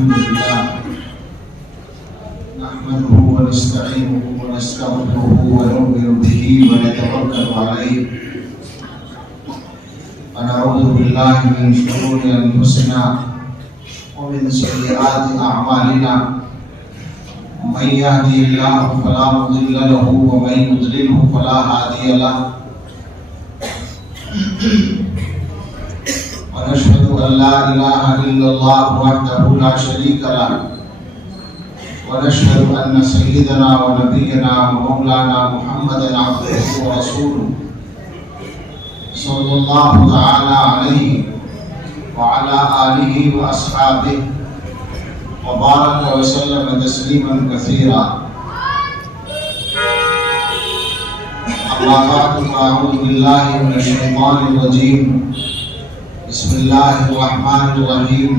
الحمد لله نحمده ونستعينه ونستغفره ونؤمن به ونتوكل عليه ونعوذ بالله من شرور انفسنا ومن سيئات اعمالنا من يهده الله فلا مضل له ومن يضلله فلا هادي له ونشهد أن لا إله إلا الله وحده لا شريك له ونشهد أن سيدنا ونبينا ومولانا محمدا عبده ورسوله صلى الله تعالى عليه وعلى آله وأصحابه وبارك وسلم تسليما كثيرا. أما بعد فأعوذ بالله من الشيطان الرجيم. بسم الله الرحمن الرحيم.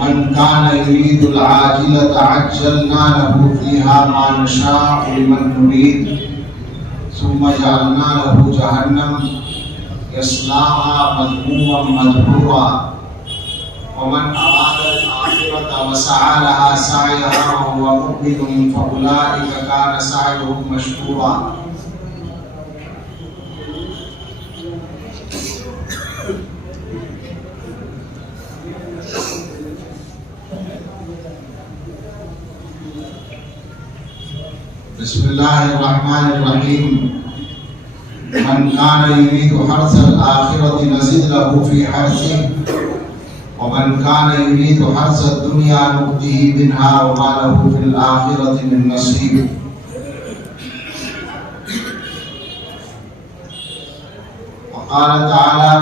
من كان يريد العاجلة عجلنا له فيها ما نشاء لمن نريد ثم جعلنا له جهنم يصلاها مذموما مدحورا ومن أراد الآخرة وسعى لها سعيها وهو مؤمن فأولئك كان سعيهم مشكورا. بسم الله الرحمن الرحيم. من كان يريد حرث الآخرة نزد له في حرثه ومن كان يريد حرث الدنيا نؤته منها وما له في الآخرة من نصيب. وقال تعالى: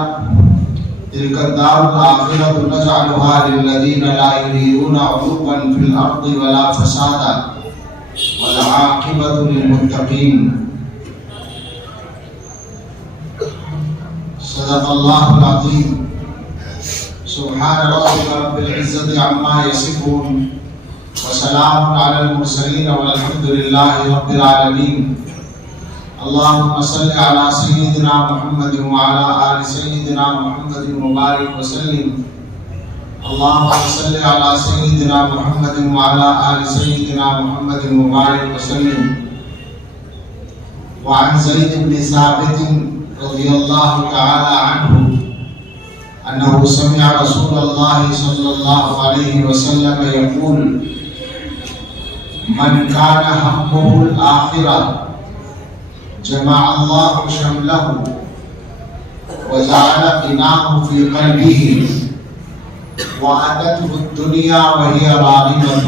تلك الدار الآخرة نجعلها للذين لا يريدون علوا في الأرض ولا فسادا والعاقبة للمتقين. صدق الله العظيم. سبحان ربك رب العزة عما يصفون وسلام على المرسلين والحمد لله رب العالمين. اللهم صل على سيدنا محمد وعلى آل سيدنا محمد وبارك وسلم. اللهم صل على سيدنا محمد وعلى آل سيدنا محمد وبارك وسلم. وعن زيد بن ثابت رضي الله تعالى عنه أنه سمع رسول الله صلى الله عليه وسلم يقول: من كان همه الآخرة جمع الله شمله وجعل غناه في قلبه وأتته الدنيا وهي راغمة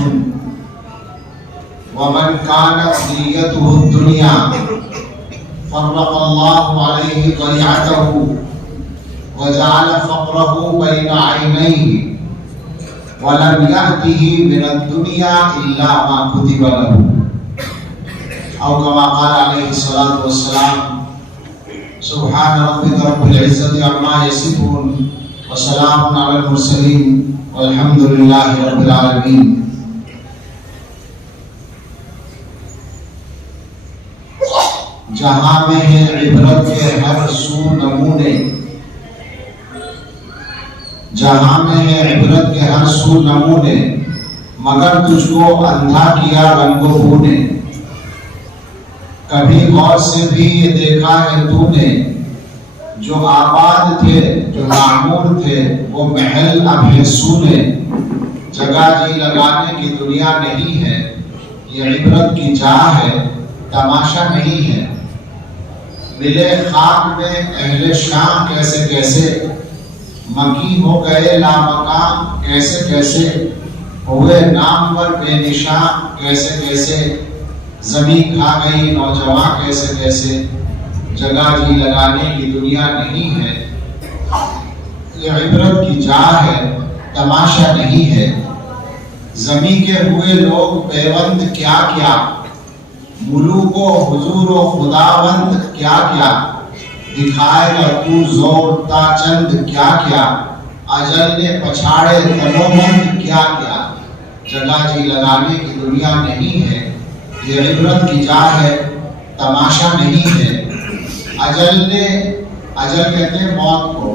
ومن كانت نيته الدنيا فرق الله عليه ضيعته وجعل فقره بين عينيه ولم يأته من الدنيا إلا ما كتب له. أو كما قال عليه الصلاة والسلام: سبحان ربك رب العزة عما يصفون وسلام على المرسلين والحمد لله رب العالمين. جہاں میں ہے عبرت کے ہر سو نمونے، جہاں میں ہے عبرت کے ہر سو نمونے، مگر تجھ کو اندھا کیا رنگ و بو نے. کبھی غور سے بھی یہ دیکھا ہے تو نے، جو آباد تھے جو معمور تھے وہ محل اب ہے سونے. جگہ جی لگانے کی دنیا نہیں ہے، یہ عبرت کی جا ہے تماشا نہیں ہے. ملے خاک میں اہل شام کیسے کیسے، مکی ہو گئے لامکان کیسے کیسے، ہوئے نامور بے نشان کیسے کیسے، زمین کھا گئی نوجوان کیسے کیسے. جگہ جی لگانے کی دنیا نہیں ہے، یہ عبرت کی جا ہے تماشا نہیں ہے. زمین کے ہوئے لوگ پیوند کیا کیا، ملوک و حضور و خداوند کیا کیا، دکھائے گا تو زور تا چند کیا کیا، اجل نے پچھاڑے تنومند کیا کیا. جگہ جی لگانے کی دنیا نہیں ہے، یہ عبرت کی جا ہے تماشا نہیں ہے. اجل کہتے ہیں موت کو،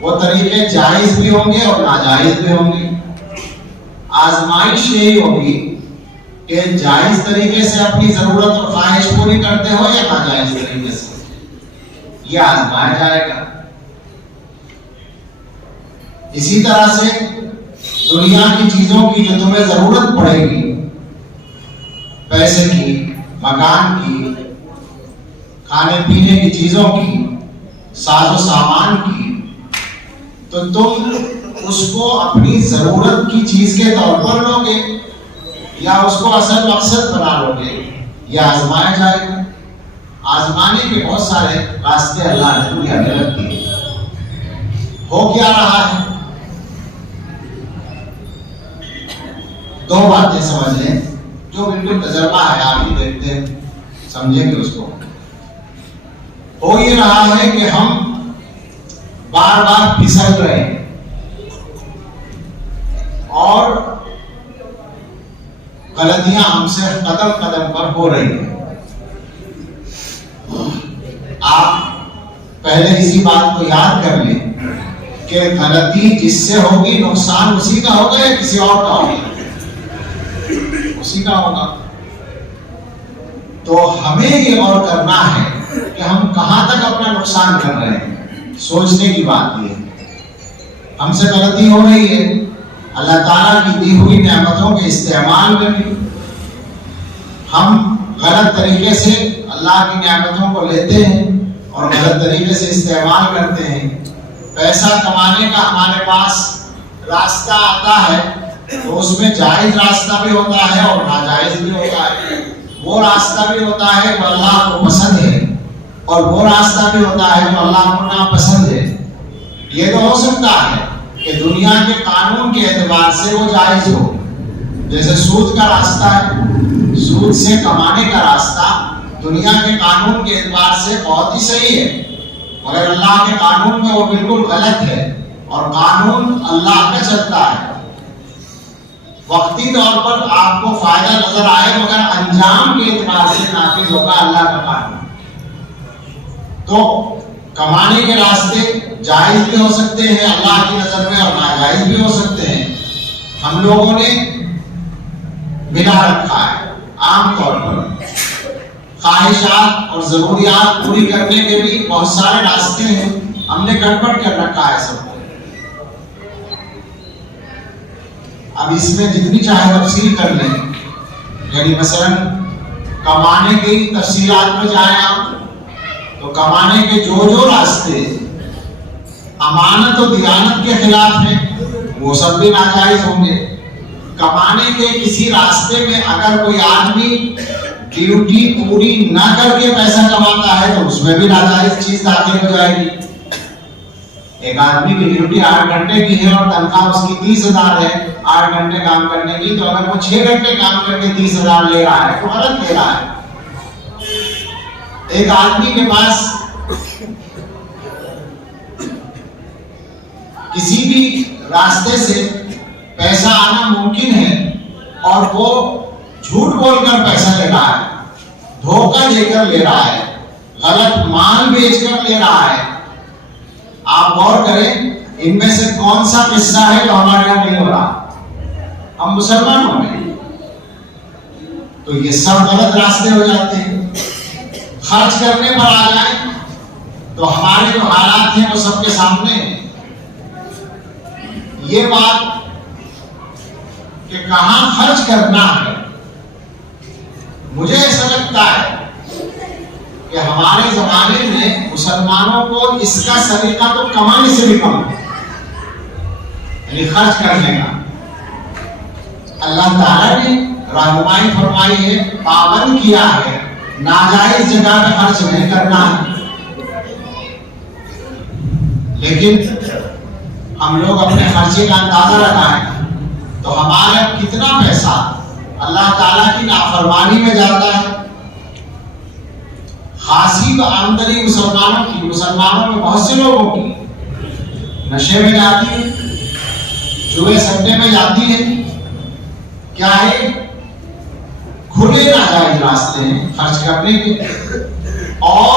وہ طریقے جائز بھی ہوں گے اور ناجائز بھی ہوں گے۔ آزمائش یہی ہوگی کہ جائز طریقے سے اپنی ضرورت اور خواہش پوری کرتے ہو یا ناجائز طریقے سے، یہ آزمایا جائے گا۔ اسی طرح سے دنیا کی چیزوں کی جو تمہیں ضرورت پڑے گی، پیسے کی، مکان کی، کھانے پینے کی چیزوں کی، ساز و سامان کی، تو تم اس کو اپنی ضرورت کی چیز کے طور پر لو گے یا اس کو اصل مقصد بنا لو گے، یہ آزمایا جائے گا۔ آزمانے کے بہت سارے راستے اللہ نے دنیا میں رکھ دیے۔ ہو کیا رہا ہے؟ دو باتیں سمجھ لیں جو بالکل تجربہ ہے، آپ ہی دیکھتے ہیں سمجھیں گے اس کو۔ ہو یہ رہا ہے کہ ہم بار بار پھسل رہے ہیں اور غلطیاں ہم سے قدم قدم پر ہو رہی ہیں۔ آپ پہلے اسی بات کو یاد کر لیں کہ غلطی جس سے ہوگی نقصان اسی کا ہوگا یا کسی اور کا ہوگا؟ اسی کا ہوگا۔ تو ہمیں یہ غور کرنا ہے کہ ہم کہاں تک اپنا نقصان کر رہے ہیں۔ سوچنے کی بات یہ ہے، ہم سے غلطی ہو رہی ہے اللہ تعالیٰ کی دی ہوئی نعمتوں کے استعمال میں بھی۔ ہم غلط طریقے سے اللہ کی نعمتوں کو لیتے ہیں اور غلط طریقے سے استعمال کرتے ہیں۔ پیسہ کمانے کا ہمارے پاس راستہ آتا ہے تو اس میں جائز راستہ بھی ہوتا ہے اور ناجائز بھی ہوتا ہے۔ وہ راستہ بھی ہوتا ہے جو اللہ کو پسند ہے اور وہ راستہ بھی ہوتا ہے جو اللہ کو ناپسند ہے۔ یہ تو ہو سکتا ہے کہ دنیا کے قانون کے اعتبار سے وہ جائز ہو، جیسے سود کا راستہ ہے، سود سے کمانے کا راستہ دنیا کے قانون کے اعتبار سے بہت ہی صحیح ہے، مگر اللہ کے قانون میں وہ بالکل غلط ہے اور قانون اللہ کا چلتا ہے۔ وقتی طور پر آپ کو فائدہ نظر آئے مگر انجام کے اعتبار سے نافذ ہوگا اللہ کا قانون۔ تو کمانے کے راستے جائز بھی ہو سکتے ہیں اللہ کی نظر میں اور ناجائز بھی ہو سکتے ہیں۔ ہم لوگوں نے ملا رکھا ہے، عام طور پر خواہشات اور ضروریات پوری کرنے کے بھی بہت سارے راستے ہیں، ہم نے گڑبڑ کر رکھا ہے سب کو۔ اب اس میں جتنی چاہے تفصیل کر لیں، یعنی مثلا کمانے کی تفصیلات میں جائیں آپ تو کمانے کے جو راستے امانت و دیانت کے خلاف ہیں وہ سب بھی ناجائز ہوں گے۔ کمانے کے کسی راستے میں اگر کوئی آدمی ڈیوٹی پوری نہ کر کے پیسہ کماتا ہے تو اس میں بھی ناجائز چیز داخل ہو جائے گی۔ ایک آدمی کی ڈیوٹی 8 گھنٹے کی ہے اور تنخواہ اس کی 30,000 ہے 8 گھنٹے کام کرنے کی، تو اگر وہ 6 گھنٹے کام کر کے 30,000 لے رہا ہے تو غلط لے رہا ہے۔ ایک آدمی کے پاس کسی بھی راستے سے پیسہ آنا ممکن ہے اور وہ جھوٹ بول کر پیسہ لے رہا ہے، دھوکہ دے کر لے رہا ہے، غلط مال بیچ کر لے رہا ہے۔ آپ غور کریں ان میں سے کون سا قصہ ہے جو ہمارے یہاں نہیں ہو رہا؟ ہم مسلمانوں میں تو یہ سب غلط راستے ہو جاتے ہیں۔ خرچ کرنے پر آ جائیں تو ہمارے جو حالات ہیں وہ سب کے سامنے ہیں۔ یہ بات کہ کہاں خرچ کرنا ہے، مجھے ایسا لگتا ہے کہ ہمارے زمانے میں مسلمانوں کو اس کا سلیقہ تو کمانے سے بھی کم ہے، یعنی خرچ کرنے کا۔ اللہ تعالیٰ نے رہنمائی فرمائی ہے، پابند کیا ہے ناجائز جگہ پہ خرچ نہیں کرنا ہے، لیکن ہم لوگ اپنے خرچے کا اندازہ لگائیں تو ہمارا کتنا پیسہ اللہ تعالیٰ کی نافرمانی میں جاتا ہے۔ خاصی آمدنی مسلمانوں میں بہت سے لوگوں کی نشے میں جاتی ہے، جوئے سٹے میں جاتی ہے، کیا ہے کھلے ناجائز راستے ہیں خرچ کرنے کے، اور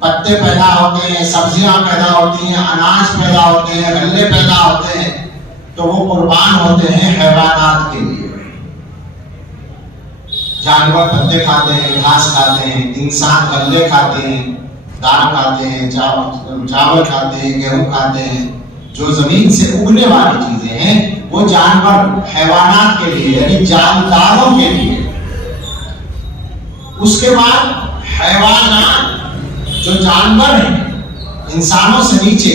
پتے پیدا ہوتے ہیں، سبزیاں پیدا ہوتی ہیں، اناج پیدا ہوتے ہیں، غلے پیدا ہوتے ہیں، تو وہ قربان ہوتے ہیں حیوانات کے لیے۔ جانور پتے کھاتے ہیں، گھاس کھاتے ہیں، انسان غلے کھاتے ہیں، دال کھاتے ہیں، چاول کھاتے ہیں، گیہوں کھاتے ہیں، جو زمین سے اگنے والی چیزیں ہیں وہ جانور حیوانات کے لیے یعنی جانداروں کے لیے۔ اس کے بعد حیوانات جو جانور ہیں انسانوں سے نیچے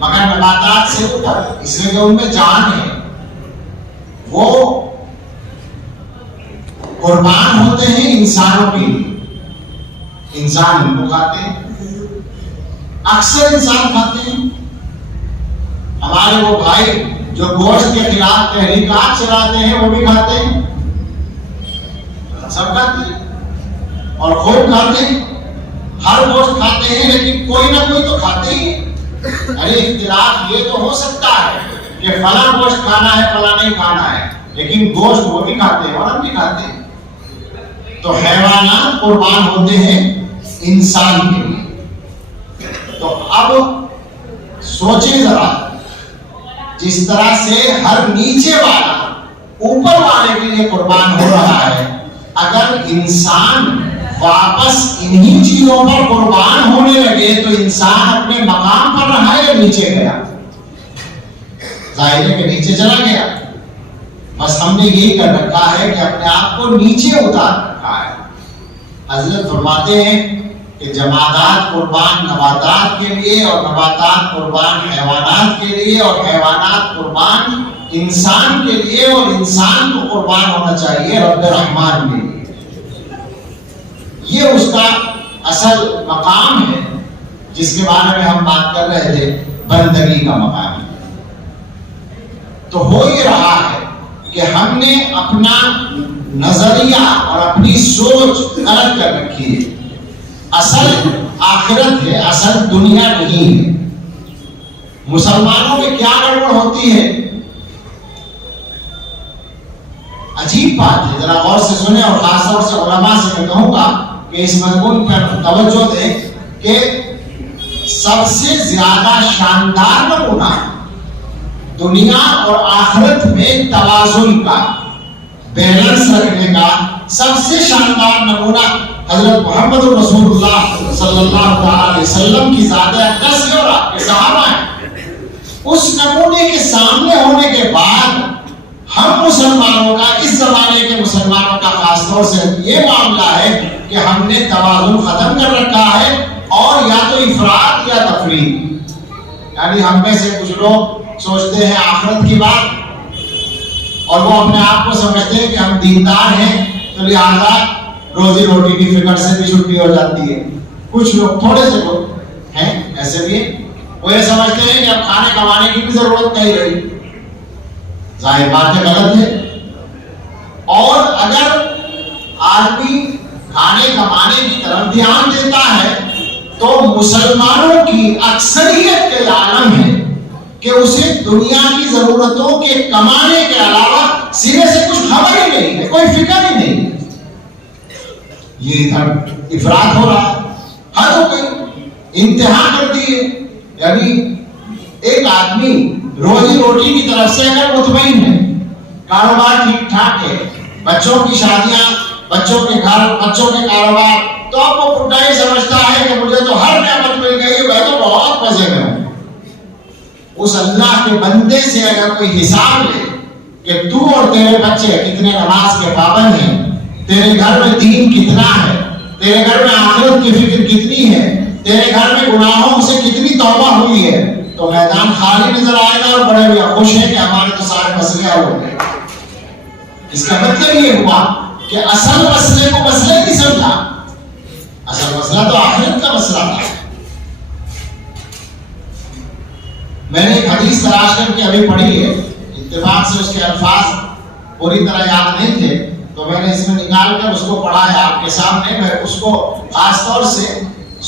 مگر نباتات سے اوپر، اس لیے کہ ان میں جان ہے، وہ قربان ہوتے ہیں انسانوں کے لیے۔ انسان ان کو کھاتے ہیں، اکثر انسان کھاتے ہیں۔ ہمارے وہ بھائی جو گوشت کے خلاف تحریکات چلاتے ہیں وہ بھی کھاتے ہیں، سب کھاتے ہیں اور خوب کھاتے ہیں، ہر گوشت کھاتے ہیں، لیکن کوئی نہ کوئی تو کھاتے ہی۔ ارے اختلاف یہ تو ہو سکتا ہے کہ فلاں گوشت کھانا ہے فلاں نہیں کھانا ہے، لیکن گوشت وہ بھی کھاتے ہیں اور ہم بھی کھاتے ہیں۔ تو حیوانات قربان ہوتے ہیں انسان کے لیے۔ تو اب سوچیں ذرا، جس طرح سے ہر نیچے والا اوپر والے کے لیے قربان ہو رہا ہے، اگر انسان واپس انہی چیزوں پر قربان ہونے لگے تو انسان اپنے مقام پر رہا یا نیچے گیا؟ ظاہر ہے کہ نیچے چلا گیا۔ بس ہم نے یہی کر رکھا ہے کہ اپنے آپ کو نیچے اتار رکھا ہے۔ حضرت فرماتے ہیں کہ جمادات قربان نباتات کے لیے، اور نباتات قربان حیوانات کے لیے، اور حیوانات قربان انسان کے لیے، اور انسان کو قربان ہونا چاہیے رب رحمان کے لیے۔ یہ اس کا اصل مقام ہے جس کے بارے میں ہم بات کر رہے تھے، بندگی کا مقام۔ تو ہو یہ رہا ہے کہ ہم نے اپنا نظریہ اور اپنی سوچ غلط کر رکھی ہے۔ اصل آخرت ہے، اصل دنیا نہیں ہے۔ مسلمانوں میں کیا گڑبڑ ہوتی ہے؟ عجیب بات ہے، ذرا غور سے سنیں، اور خاص طور سے علماء سے میں کہوں گا کہ اس مضمون پر توجہ دیں کہ سب سے زیادہ شاندار نمونہ دنیا اور آخرت میں توازن کا، بیلنس رکھنے کا سب سے شاندار نمونہ حضرت محمد رسول اللہ صلی اللہ علیہ وسلم کی ذات اقدس ہے اور آپ کے صحابہ ہیں۔ اس نمونے کے سامنے ہونے کے بعد ہم مسلمانوں کا، اس زمانے کے مسلمانوں کا خاص طور سے یہ معاملہ ہے کہ ہم نے توازن ختم کر رکھا ہے، اور یا تو افراط یا تفریط۔ یعنی ہم میں سے کچھ لوگ سوچتے ہیں آخرت کی بات، اور وہ اپنے آپ کو سمجھتے ہیں کہ ہم دیندار ہیں تو لہذا روزی روٹی کی فکر سے بھی چھٹی ہو جاتی ہے۔ کچھ لوگ، تھوڑے سے لوگ ہیں ایسے بھی، وہ یہ سمجھتے ہیں کہ اب کھانے کمانے کی بھی ضرورت نہیں رہی۔ ظاہر بات ہے غلط ہے۔ اور اگر آدمی کھانے کمانے کی طرف دھیان دیتا ہے تو مسلمانوں کی اکثریت کے عالم ہے کہ اسے دنیا کی ضرورتوں کے کمانے کے علاوہ سرے سے کچھ خبر ہی نہیں ہے، کوئی فکر ہی نہیں ہے۔ یہ ادھر افراط ہو رہا ہے، حد ہو گئی، انتہا کر دی ہے۔ یعنی ایک آدمی روزی روٹی کی طرف سے اگر مطمئن ہے، کاروبار ٹھیک ٹھاک ہے، بچوں کی شادیاں، بچوں کے گھر، بچوں کے کاروبار، تو اب وہ پٹائی سمجھتا ہے کہ مجھے تو ہر نعمت مل گئی، میں تو بہت مزے میں ہوں۔ اس اللہ کے بندے سے اگر کوئی حساب لے کہ تو اور تیرے بچے کتنے نماز کے پابند ہیں، تیرے گھر میں دین کتنا ہے، تیرے گھر میں آخرت کی فکر کتنی ہے، تیرے گھر میں گناہوں سے کتنی توبہ ہوئی ہے، تو میدان خالی نظر آئے گا، اور بڑے بھی خوش ہیں کہ ہمارے تو سارے مسئلے حل ہو گئے۔ اس کا مطلب یہ ہوا کہ اصل مسئلے کو مسئلہ نہیں سمجھا، اصل مسئلہ تو آخرت کا مسئلہ تھا۔ میں نے ایک حدیث تلاش کر کے ابھی پڑھی ہے، اتفاق سے اس کے الفاظ پوری طرح یاد نہیں تھے، تو میں نے اس میں نکال کر اس کو پڑھا ہے آپ کے سامنے۔ میں اس کو خاص طور سے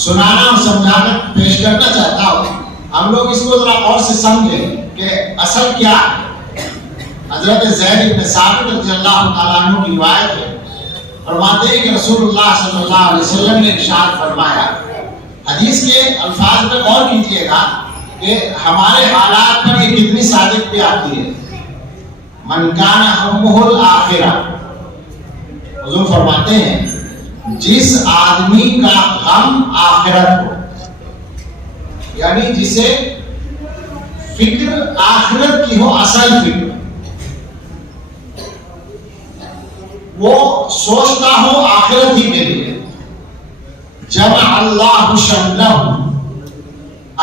سنانا اور سمجھا کر پیش کرنا چاہتا ہوں۔ ہم لوگ اس کو ذرا اور سے سمجھیں کہ اصل کیا ہے۔ حضرت زید بن ثابت رضی اللہ تعالیٰ عنہ کی روایت ہے فرماتے ہیں کہ رسول اللہ صلی اللہ علیہ وسلم نے ارشاد فرمایا، حدیث کے الفاظ پہ غور کیجئے گا کہ ہمارے حالات پر یہ کتنی صادق پہ آتی ہے۔ من کان ہمہ الآخرہ، حضور فرماتے ہیں جس آدمی کا غم آخرت ہو، یعنی جسے فکر آخرت کی ہو، اصل فکر، وہ سوچتا ہو آخرت ہی کے لیے، جمع اللہ شملہ،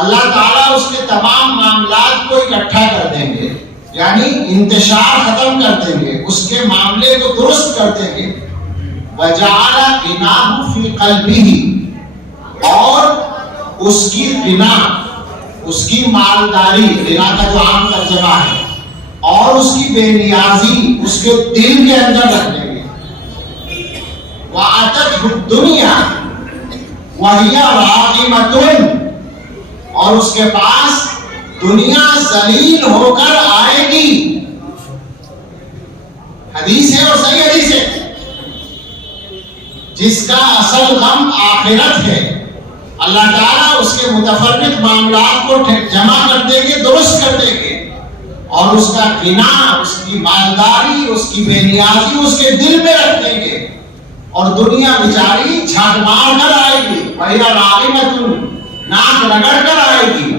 اللہ تعالیٰ اس کے تمام معاملات کو اکٹھا کر دیں گے، یعنی انتشار ختم کر دیں گے، اس کے معاملے کو درست کر دیں گے۔ وجعل غناہ فی قلبہ، اور اس کی غنا، اس کی مالداری، غنا کا جو عام ترجمہ ہے، اور اس کی بے نیازی اس کے دل کے اندر رکھ دیں گے۔ وَآتَتْهُ الدُّنْيَا وَهِيَ رَاغِمَةٌ، اور اس کے پاس دنیا ذلیل ہو کر آئے گی۔ حدیث ہے اور صحیح حدیث ہے۔ جس کا اصل غم آخرت ہے، اللہ تعالیٰ اس کے متفرق معاملات کو جمع کر دیں گے، درست کر دیں گے، اور اس کا غنا، اس کی مالداری، اس کی بے نیازی اس کے دل میں رکھ دیں گے، اور دنیا بیچاری جھاٹ مار کر آئے گی، وَهِيَ رَاغِمَةٌ، ناک رگڑ کر آئے گی۔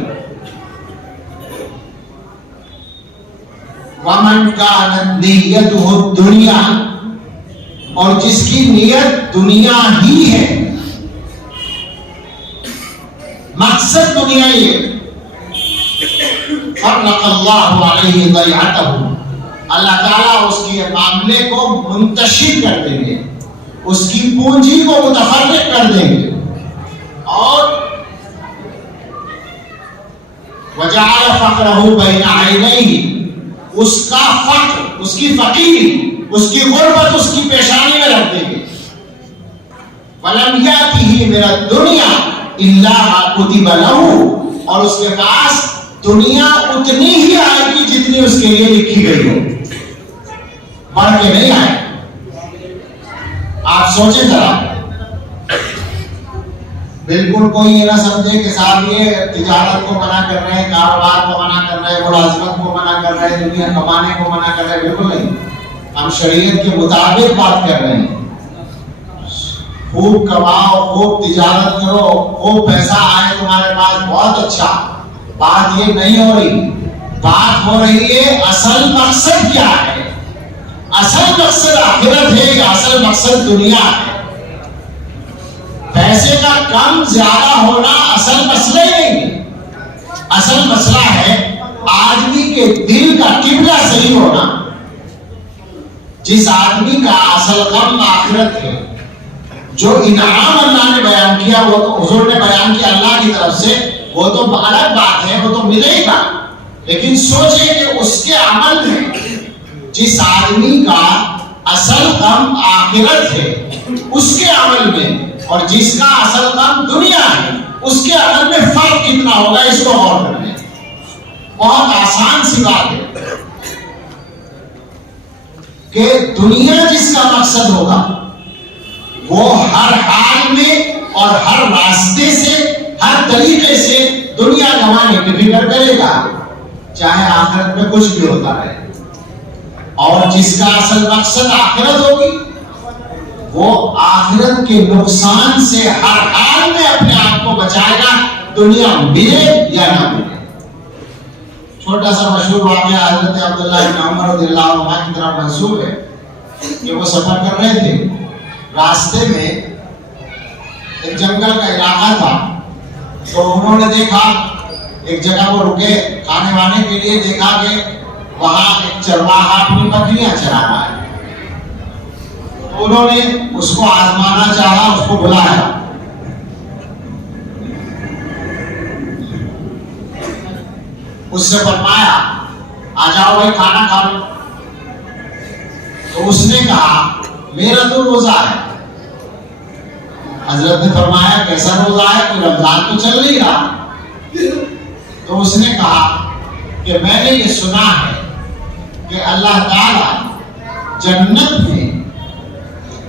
وَمَنْ كَانَتْ نِيَّتُهُ الدُّنْيَا، اور جس کی نیت دنیا ہی ہے، مقصد دنیا ہی ہے، فَرَّقَ اللَّهُ عَلَيْهِ ضَيْعَتَهُ، اللہ تعالیٰ اس کے معاملے کو منتشر کر دیں گے، اس کی پونجی کو متفرق کر دیں گے، اور وَجَعَلَ فَقْرَهُ بَيْنَ عَيْنَيْهِ، اس کا فقر، اس کی فقیری، اس کی غربت اس کی پیشانی میں رکھ دیں گے۔ وَلَمْ يَأْتِهِ مِنَ الدُّنْيَا إِلَّا مَا كُتِبَ لَهُ، اور اس کے پاس دنیا اتنی ہی آئے گی جتنی اس کے لیے لکھی گئی ہو، بڑھ کے نہیں آئے۔ آپ سوچیں ذرا، بالکل کوئی یہ نہ سمجھے کہ صاحب یہ تجارت کو منع کر رہے ہیں، کاروبار کو منع کر رہے ہیں، ملازمت کو منع کر رہے ہیں، دنیا کمانے کو منع کر رہے ہیں، بالکل نہیں۔ ہم شریعت کے مطابق بات کر رہے ہیں۔ خوب کماؤ، خوب تجارت کرو، خوب پیسہ آئے تمہارے پاس، بہت اچھا، بات یہ نہیں ہو رہی۔ بات ہو رہی ہے اصل مقصد کیا ہے۔ اصل مقصد آخرت ہے یا اصل مقصد دنیا ہے؟ پیسے کا کم زیادہ ہونا اصل مسئلہ ہی نہیں ہے۔ اصل مسئلہ ہے آدمی کے دل کا قبلہ صحیح ہونا۔ جس آدمی کا اصل غم آخرت ہے، جو انعام اللہ نے بیان کیا، وہ تو حضور نے بیان کیا اللہ کی طرف سے، وہ تو الگ بات ہے، وہ تو ملے گا، لیکن سوچیں کہ اس کے عمل میں، جس آدمی کا اصل غم آخرت ہے اس کے عمل میں، اور جس کا اصل غم دنیا ہے اس کے عمل میں فرق کتنا ہوگا، اس کو غور کریں۔ بہت آسان سی بات ہے کہ دنیا جس کا مقصد ہوگا وہ ہر حال میں اور ہر راستے سے، ہر طریقے سے دنیا کمانے کی فکر کرے گا، چاہے آخرت میں کچھ بھی ہوتا رہے۔ اور جس کا اصل مقصد آخرت ہوگی، وہ آخرت کے نقصان سے ہر حال میں اپنے آپ کو بچائے گا، دنیا ملے یا نہ ملے۔ چھوٹا سا مشہور واقعہ حضرت عبداللہ بن عمر رضی اللہ عنہ کی طرف منسوب ہے کہ وہ سفر کر رہے تھے، راستے میں ایک جنگل کا علاقہ تھا، تو انہوں نے دیکھا ایک جگہ وہ رکے کھانے وانے کے لیے، دیکھا کہ وہاں ایک چرواہا اپنی بکریاں چرا رہا ہے۔ انہوں نے اس کو آزمانا چاہا، اس کو بلایا، اس سے فرمایا آ جاؤ بھائی کھانا کھا لو۔ تو اس نے کہا میرا تو روزہ ہے۔ حضرت نے فرمایا کیسا روزہ ہے، کوئی رمضان تو چل نہیں رہا۔ تو اس نے کہا کہ میں نے یہ سنا ہے کہ اللہ تعالی جنت میں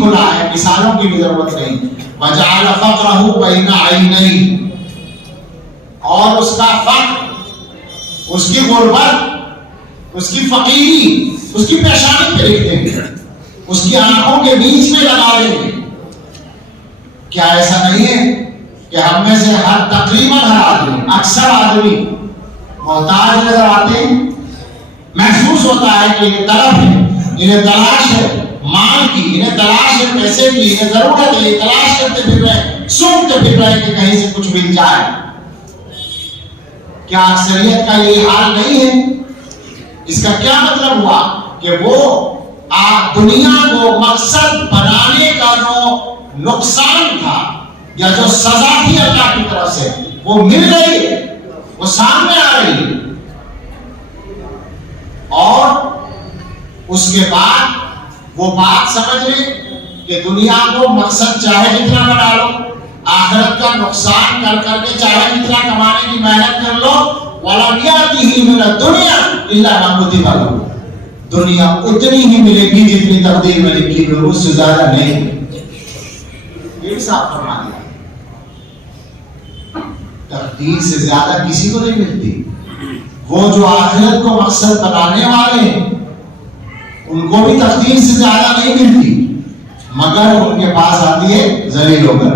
کھلا ہے، مثالوں کی بھی ضرورت نہیں. وَجَعَلَ فَقْرَهُ بَيْنَ عَيْنَيْهِ، اور اس کا فقر، اس کی غربت، اس کی فقیری اس کی پیشانی پہ لکھ دیں گے، اس کی آنکھوں کے بیچ میں لگا دیں گے. کیا ایسا نہیں ہے کہ ہم میں سے تقریباً ہر آدمی، اکثر آدمی محتاج نظر آتے ہیں؟ محسوس ہوتا ہے کہ یہ طلب ہے، انہیں تلاش ہے مال کی، انہیں تلاش ہے پیسے کی، انہیں ضرورت ہے، یہ تلاش کرتے پھر رہے، سوچتے پھر رہے کہ کہیں سے کچھ مل جائے. کیا اکثریت کا یہ حال نہیں ہے؟ اس کا کیا مطلب ہوا کہ وہ دنیا کو مقصد بنانے کا جو نقصان تھا یا جو سزا تھی اللہ کی طرف سے وہ مل رہی ہے، وہ سامنے آ رہی ہے. اور اس کے بعد وہ بات سمجھ لیں کہ دنیا کو مقصد چاہے جتنا بنا لو، آخرت کا نقصان کر کر کے چاہے جتنا کمانے کی محنت کر لو، وَلَمْ يَأْتِهِ مِنَ الدُّنْيَا إِلَّا مَا كُتِبَ لَهُ، دنیا اتنی ہی ملے گی جتنی تقدیر میں لکھی ہوئی، اس سے زیادہ نہیں. یہ صاحب فرما دیا، تقدیر سے زیادہ کسی کو نہیں ملتی. وہ جو آخرت کو مقصد بنانے والے ہیں ان کو بھی تقدیر سے زیادہ نہیں ملتی، مگر ان کے پاس آتی ہے ذلیل ہو کر.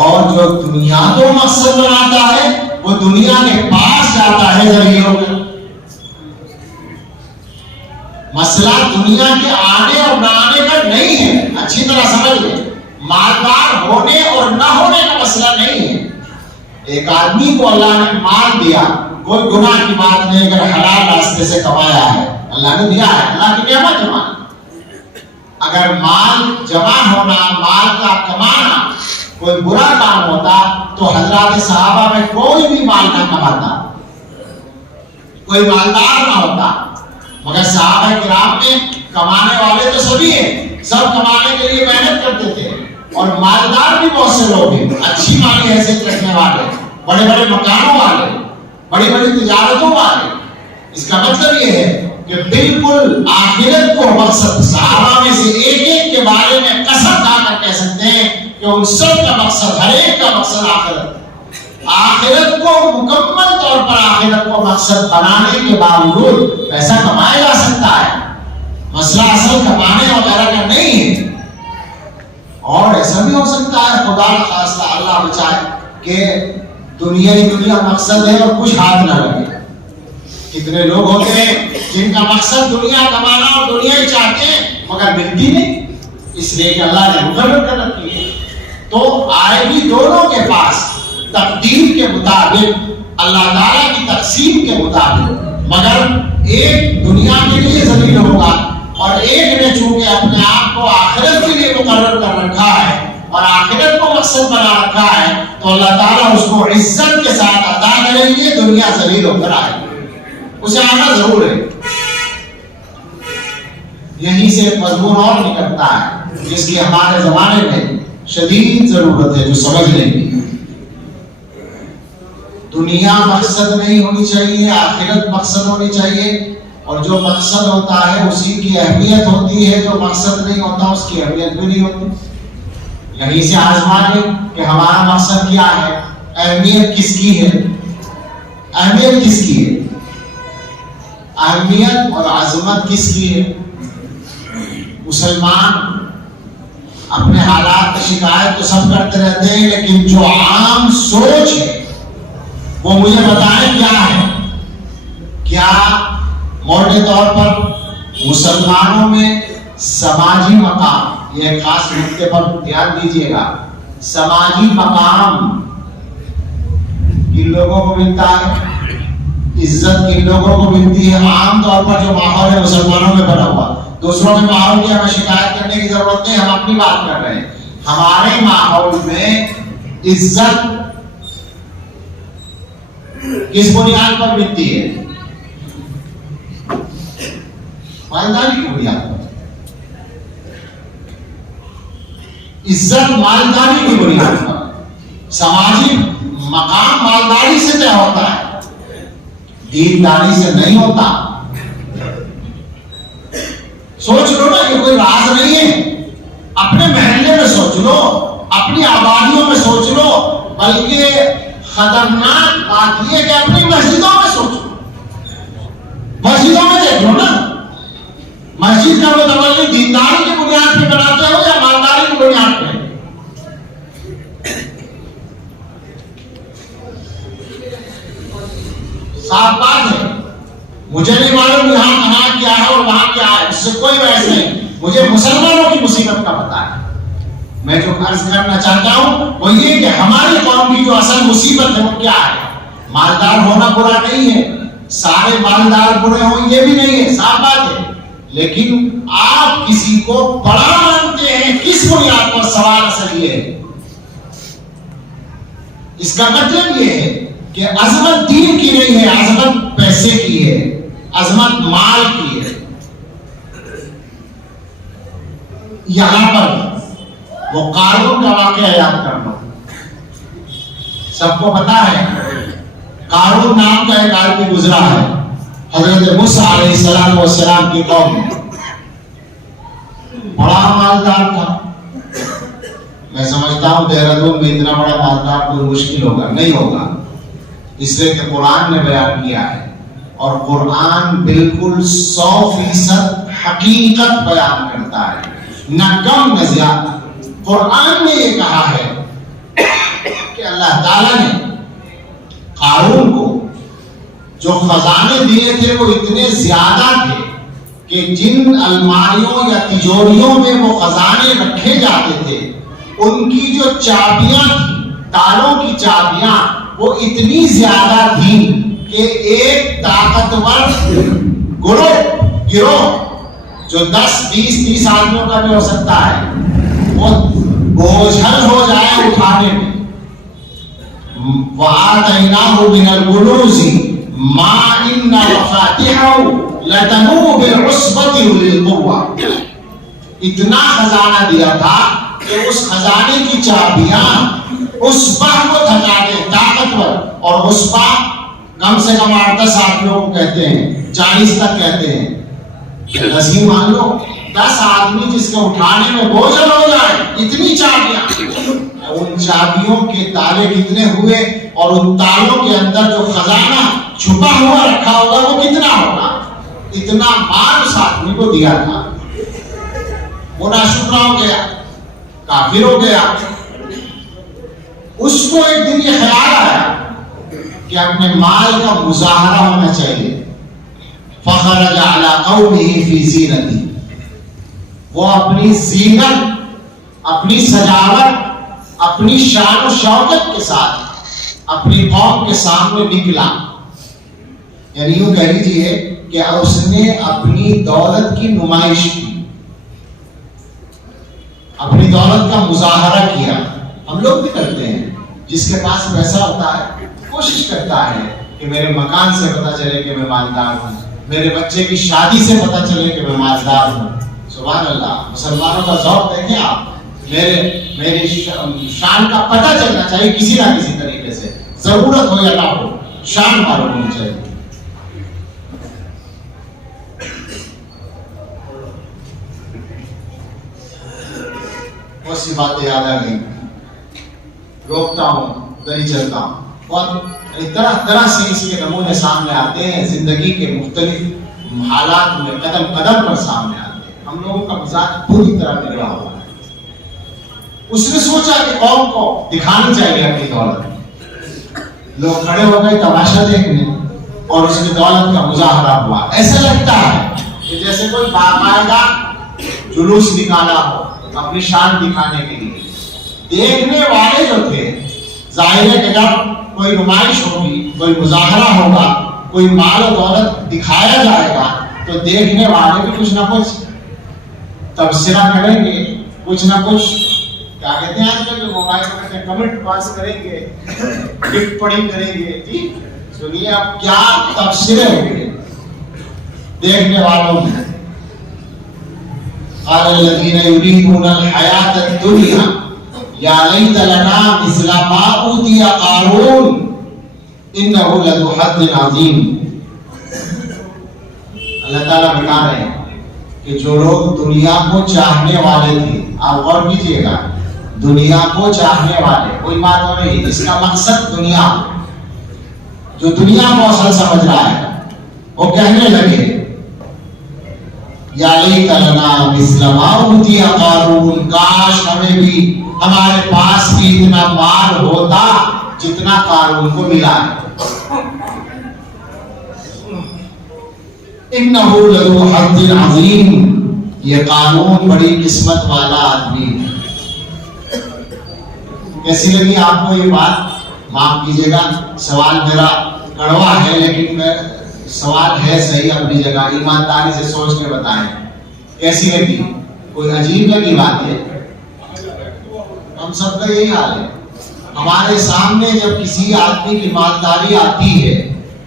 اور جو دنیا کو مقصد بناتا ہے وہ دنیا کے پاس جاتا ہے ذلیل ہو کر. مسئلہ دنیا کے آنے اور نہ آنے کا نہیں ہے، اچھی طرح سمجھ لیں. مالدار ہونے اور نہ ہونے کا مسئلہ نہیں ہے. ایک آدمی کو اللہ نے مال دیا، کوئی گناہ کی بات نہیں، اگر حلال راستے سے کمایا ہے اللہ نے دیا ہے، اللہ کی نعمت ہے مال. اگر مال جمع ہونا، مال کا کمانا کوئی برا کام ہوتا تو حضرات صحابہ میں کوئی بھی مال نہ کماتا، کوئی مالدار نہ ہوتا. مگر صحابہ کرام میں کمانے والے تو سبھی ہیں، سب کمانے کے لیے محنت کرتے تھے، اور مالدار بھی بہت سے لوگ ہیں، اچھی مالی حیثیت رکھنے والے، بڑے بڑے مکانوں والے، بڑی بڑی تجارتوں والے. اس کا مطلب یہ ہے کہ بالکل آخرت کو مقصد، صحابہ میں سے ایک ایک کے بارے میں قسم کھا کر کہہ سکتے ہیں کہ ان سب کا مقصد، ہر ایک کا مقصد آخرت. آخرت کو مکمل طور پر آخرت کو مقصد بنانے کے باوجود پیسہ کمایا جا سکتا ہے، مسئلہ اصل کمانے وغیرہ کا نہیں ہے. اور ایسا بھی ہو سکتا ہے، خدا خاصہ اللہ بچائے، کہ دنیا مقصد ہے اور کچھ ہاتھ نہ لگے. کتنے لوگ ہوتے ہیں جن کا مقصد دنیا کمانا اور دنیا ہی چاہتے ہیں مگر ملتی نہیں، اس لیے کہ اللہ نے مقرر کر رکھی ہے. تو آئے بھی دونوں کے پاس تقدیر کے مطابق، اللہ تعالیٰ کی تقسیم کے مطابق، مگر ایک دنیا کے لیے ذلیل ہوگا اور ایک نے چونکہ اپنے آپ کو آخرت کے لیے مقرر کر رکھا ہے اور آخرت کو مقصد بنا رکھا ہے تو اللہ تعالیٰ اس کو عزت کے ساتھ عطا کریں گے، دنیا ذلیل ہو کر آئے گی، اسے آنا ضرور ہے. یہیں سے ایک مضمون اور نکلتا ہے جس کی ہمارے زمانے میں شدید ضرورت ہے، جو سمجھنے کی. دنیا مقصد نہیں ہونی چاہیے، آخرت مقصد ہونی چاہیے، اور جو مقصد ہوتا ہے اسی کی اہمیت ہوتی ہے، جو مقصد نہیں ہوتا اس کی اہمیت بھی نہیں ہوتی. یہیں سے آزما لیں کہ ہمارا مقصد کیا ہے، اہمیت کس کی ہے. اہمیت کس کی ہے؟ اہمیت اور عظمت کس کی ہے؟ مسلمان اپنے حالات کی شکایت تو سب کرتے رہتے ہیں، لیکن جو عام سوچ ہے وہ مجھے بتائیں کیا ہے. کیا موٹے طور پر مسلمانوں میں سماجی مقام، یہ ایک خاص نقطے پر دھیان دیجیے گا، سماجی مقام کن لوگوں کو ملتا ہے، عزت کن لوگوں کو ملتی ہے؟ عام طور پر جو ماحول ہے مسلمانوں میں بنا ہوا، دوسروں کے ماحول کی ہمیں شکایت کرنے کی ضرورت نہیں، ہم اپنی بات کر رہے ہیں. ہمارے ماحول میں عزت کس بنیاد پر ملتی ہے؟ مالداری کی بنیاد پر. عزت مالداری کی بنیاد پر. سماجی مقام مالداری سے طے ہوتا ہے، دینداری سے نہیں ہوتا. سوچ لو نا، یہ کوئی راز نہیں ہے. اپنے محلے میں سوچ لو، اپنی آبادیوں میں سوچ لو، بلکہ خطرناک بات یہ کہ اپنی مسجدوں میں سوچو، مسجدوں میں دیکھ لو نا، مسجد کا متولی دینداری کی بنیاد پہ بناتے ہو یا مالداری کی بنیاد پہ؟ صاف بات ہے، مجھے نہیں معلوم یہاں کہاں کیا ہے اور وہاں کیا ہے، اس سے کوئی بحث نہیں، مجھے مسلمانوں کی مصیبت کا پتہ ہے۔ میں جو عرض کرنا چاہتا ہوں وہ یہ کہ ہماری قوم کی جو اصل مصیبت ہے وہ کیا ہے؟ مالدار ہونا برا نہیں ہے، سارے مالدار برے ہوں یہ بھی نہیں ہے، صاف بات ہے، لیکن آپ کسی کو بڑا مانتے ہیں کس بنیاد پر؟ سوال اصل یہ ہے، اس کا مطلب یہ ہے کہ عظمت دین کی نہیں ہے، عظمت پیسے کی ہے، عظمت مال کی ہے۔ یہاں پر وہ قارون کا واقعہ یاد کر لو، سب کو پتا ہے، قارون نام کا ایک آدمی گزرا ہے حضرت موسیٰ علیہ السلام کی قوم میں، بڑا مالدار تھا۔ میں سمجھتا ہوں دہرادون میں اتنا بڑا مالدار کوئی مشکل ہوگا، نہیں ہوگا، اس لیے کہ قرآن نے بیان کیا ہے، اور قرآن بالکل 100% حقیقت بیان کرتا ہے، نہ کم نہ زیادہ۔ قرآن نے یہ کہا ہے کہ اللہ تعالیٰ نے قارون کو جو خزانے دیے تھے وہ اتنے زیادہ تھے کہ جن الماریوں یا تجوریوں میں وہ خزانے رکھے جاتے تھے ان کی جو چابیاں تھیں، تالوں کی چابیاں، وہ اتنی زیادہ تھیں کہ ایک طاقتور گروہ جو 10 20 30 آدمیوں کا بھی ہو سکتا ہے وہ بوجھل ہو جائے اٹھانے میں۔ وَآتَيْنَاهُ مِنَ الْكُنُوزِ مَا إِنَّ مَفَاتِحَهُ لَتَنُوءُ بِالْعُصْبَةِ أُولِي الْقُوَّةِ، اتنا خزانہ دیا تھا کہ اس خزانے کی چابیاں عصبہ کو تھکا دے، طاقتور، اور عصبہ کم سے کم 8-10 آدمیوں کو کہتے ہیں، 40 تک کہتے ہیں۔ نظیر مان لو 10 آدمی جس کو اٹھانے میں بوجھل ہو جائے، اتنی چابیاں، ان چابیوں کے تالے کتنے ہوئے اور ان تالوں کے اندر جو خزانہ چھپا ہوا رکھا ہوگا وہ کتنا ہوگا؟ اتنا مال اس آدمی کو دیا تھا، وہ ناشکرا ہو گیا، کافر ہو گیا۔ اس کو ایک دن یہ خیال آیا کہ اپنے مال کا مظاہرہ ہونا چاہیے، فخرج علی قومه فی زینتی، وہ اپنی زینت، اپنی سجاوٹ، اپنی شان و شوکت کے ساتھ اپنی قوم کے سامنے نکلا، یعنی یوں کہہ لیجیے کہ اس نے اپنی دولت کی نمائش کی، اپنی دولت کا مظاہرہ کیا۔ ہم لوگ بھی کرتے ہیں، جس کے پاس پیسہ ہوتا ہے کوشش کرتا ہے کہ میرے مکان سے پتہ چلے کہ میں مالدار ہوں، میرے بچے کی شادی سے پتہ چلے کہ میں مالدار ہوں۔ سبحان اللہ، مسلمانوں کا ذوق دیکھیں آپ، میری شان کا پتہ چلنا چاہیے کسی نہ کسی طریقے سے، ضرورت ہو یا نہ ہو، شان معلوم ہونی چاہیے۔ بہت سی باتیں یاد آ گئی، روکتا ہوں نہیں چلتا ہوں، اور طرح طرح سے اس کے نمونے سامنے آتے ہیں، زندگی کے مختلف حالات میں قدم قدم پر سامنے آتے ہیں۔ ہم لوگوں کا مزاج پوری طرح بگڑا ہوا ہے۔ اس نے سوچا کہ قوم کو دکھانی چاہیے اپنی دولت، لوگ کھڑے ہو گئے تماشا دیکھنے اور اس کی دولت کا مظاہرہ ہوا۔ ایسا لگتا ہے کہ جیسے کوئی باقاعدہ جلوس نکالا ہو اپنی شان دکھانے کے لیے۔ دیکھنے والے جو تھے، ظاہر ہے کہ جب کوئی نمائش ہوگی، کوئی مظاہرہ ہوگا، کوئی مال و دولت دکھایا جائے گا تو دیکھنے والے بھی کچھ نہ کچھ تبصرہ کریں گے، کچھ نہ کچھ کیا کہتے ہیں آج کل جو موبائل میں کمنٹ پاس کریں گے، ٹپڑی کریں گے۔ جی سنیے اب کیا تبصرے ہوں گے دیکھنے والوں میں۔ قال الذين يريدون الحياة الدنيا يا ليت لنا مثل ما أوتي قارون إنه لذو حظ عظيم۔ اللہ تعالیٰ بتا رہے ہیں کہ جو لوگ دنیا کو چاہنے والے تھے، آپ غور کیجئے گا، دنیا کو چاہنے والے، کوئی بات ہو نہیں، اس کا مقصد دنیا، جو دنیا کو اصل سمجھ رہا ہے وہ کہنے لگے یا لیت لنا مثل ما اوتی قارون، کاش ہمیں بھی ہمارے پاس بھی اتنا مال ہوتا جتنا قارون کو ملا ہے۔ انہ لذو حظ عظیم، یہ قارون بڑی قسمت والا آدمی ہے۔ کیسی لگی آپ کو یہ بات؟ معاف کیجیے گا سوال میرا کڑوا ہے، لیکن میں سوال ہے صحیح اپنی جگہ، ایمانداری سے سوچ کے بتائیں کیسی لگی؟ کوئی عجیب لگی بات ہے؟ ہم سب کا یہی حال ہے، ہمارے سامنے جب کسی آدمی کی مالداری آتی ہے،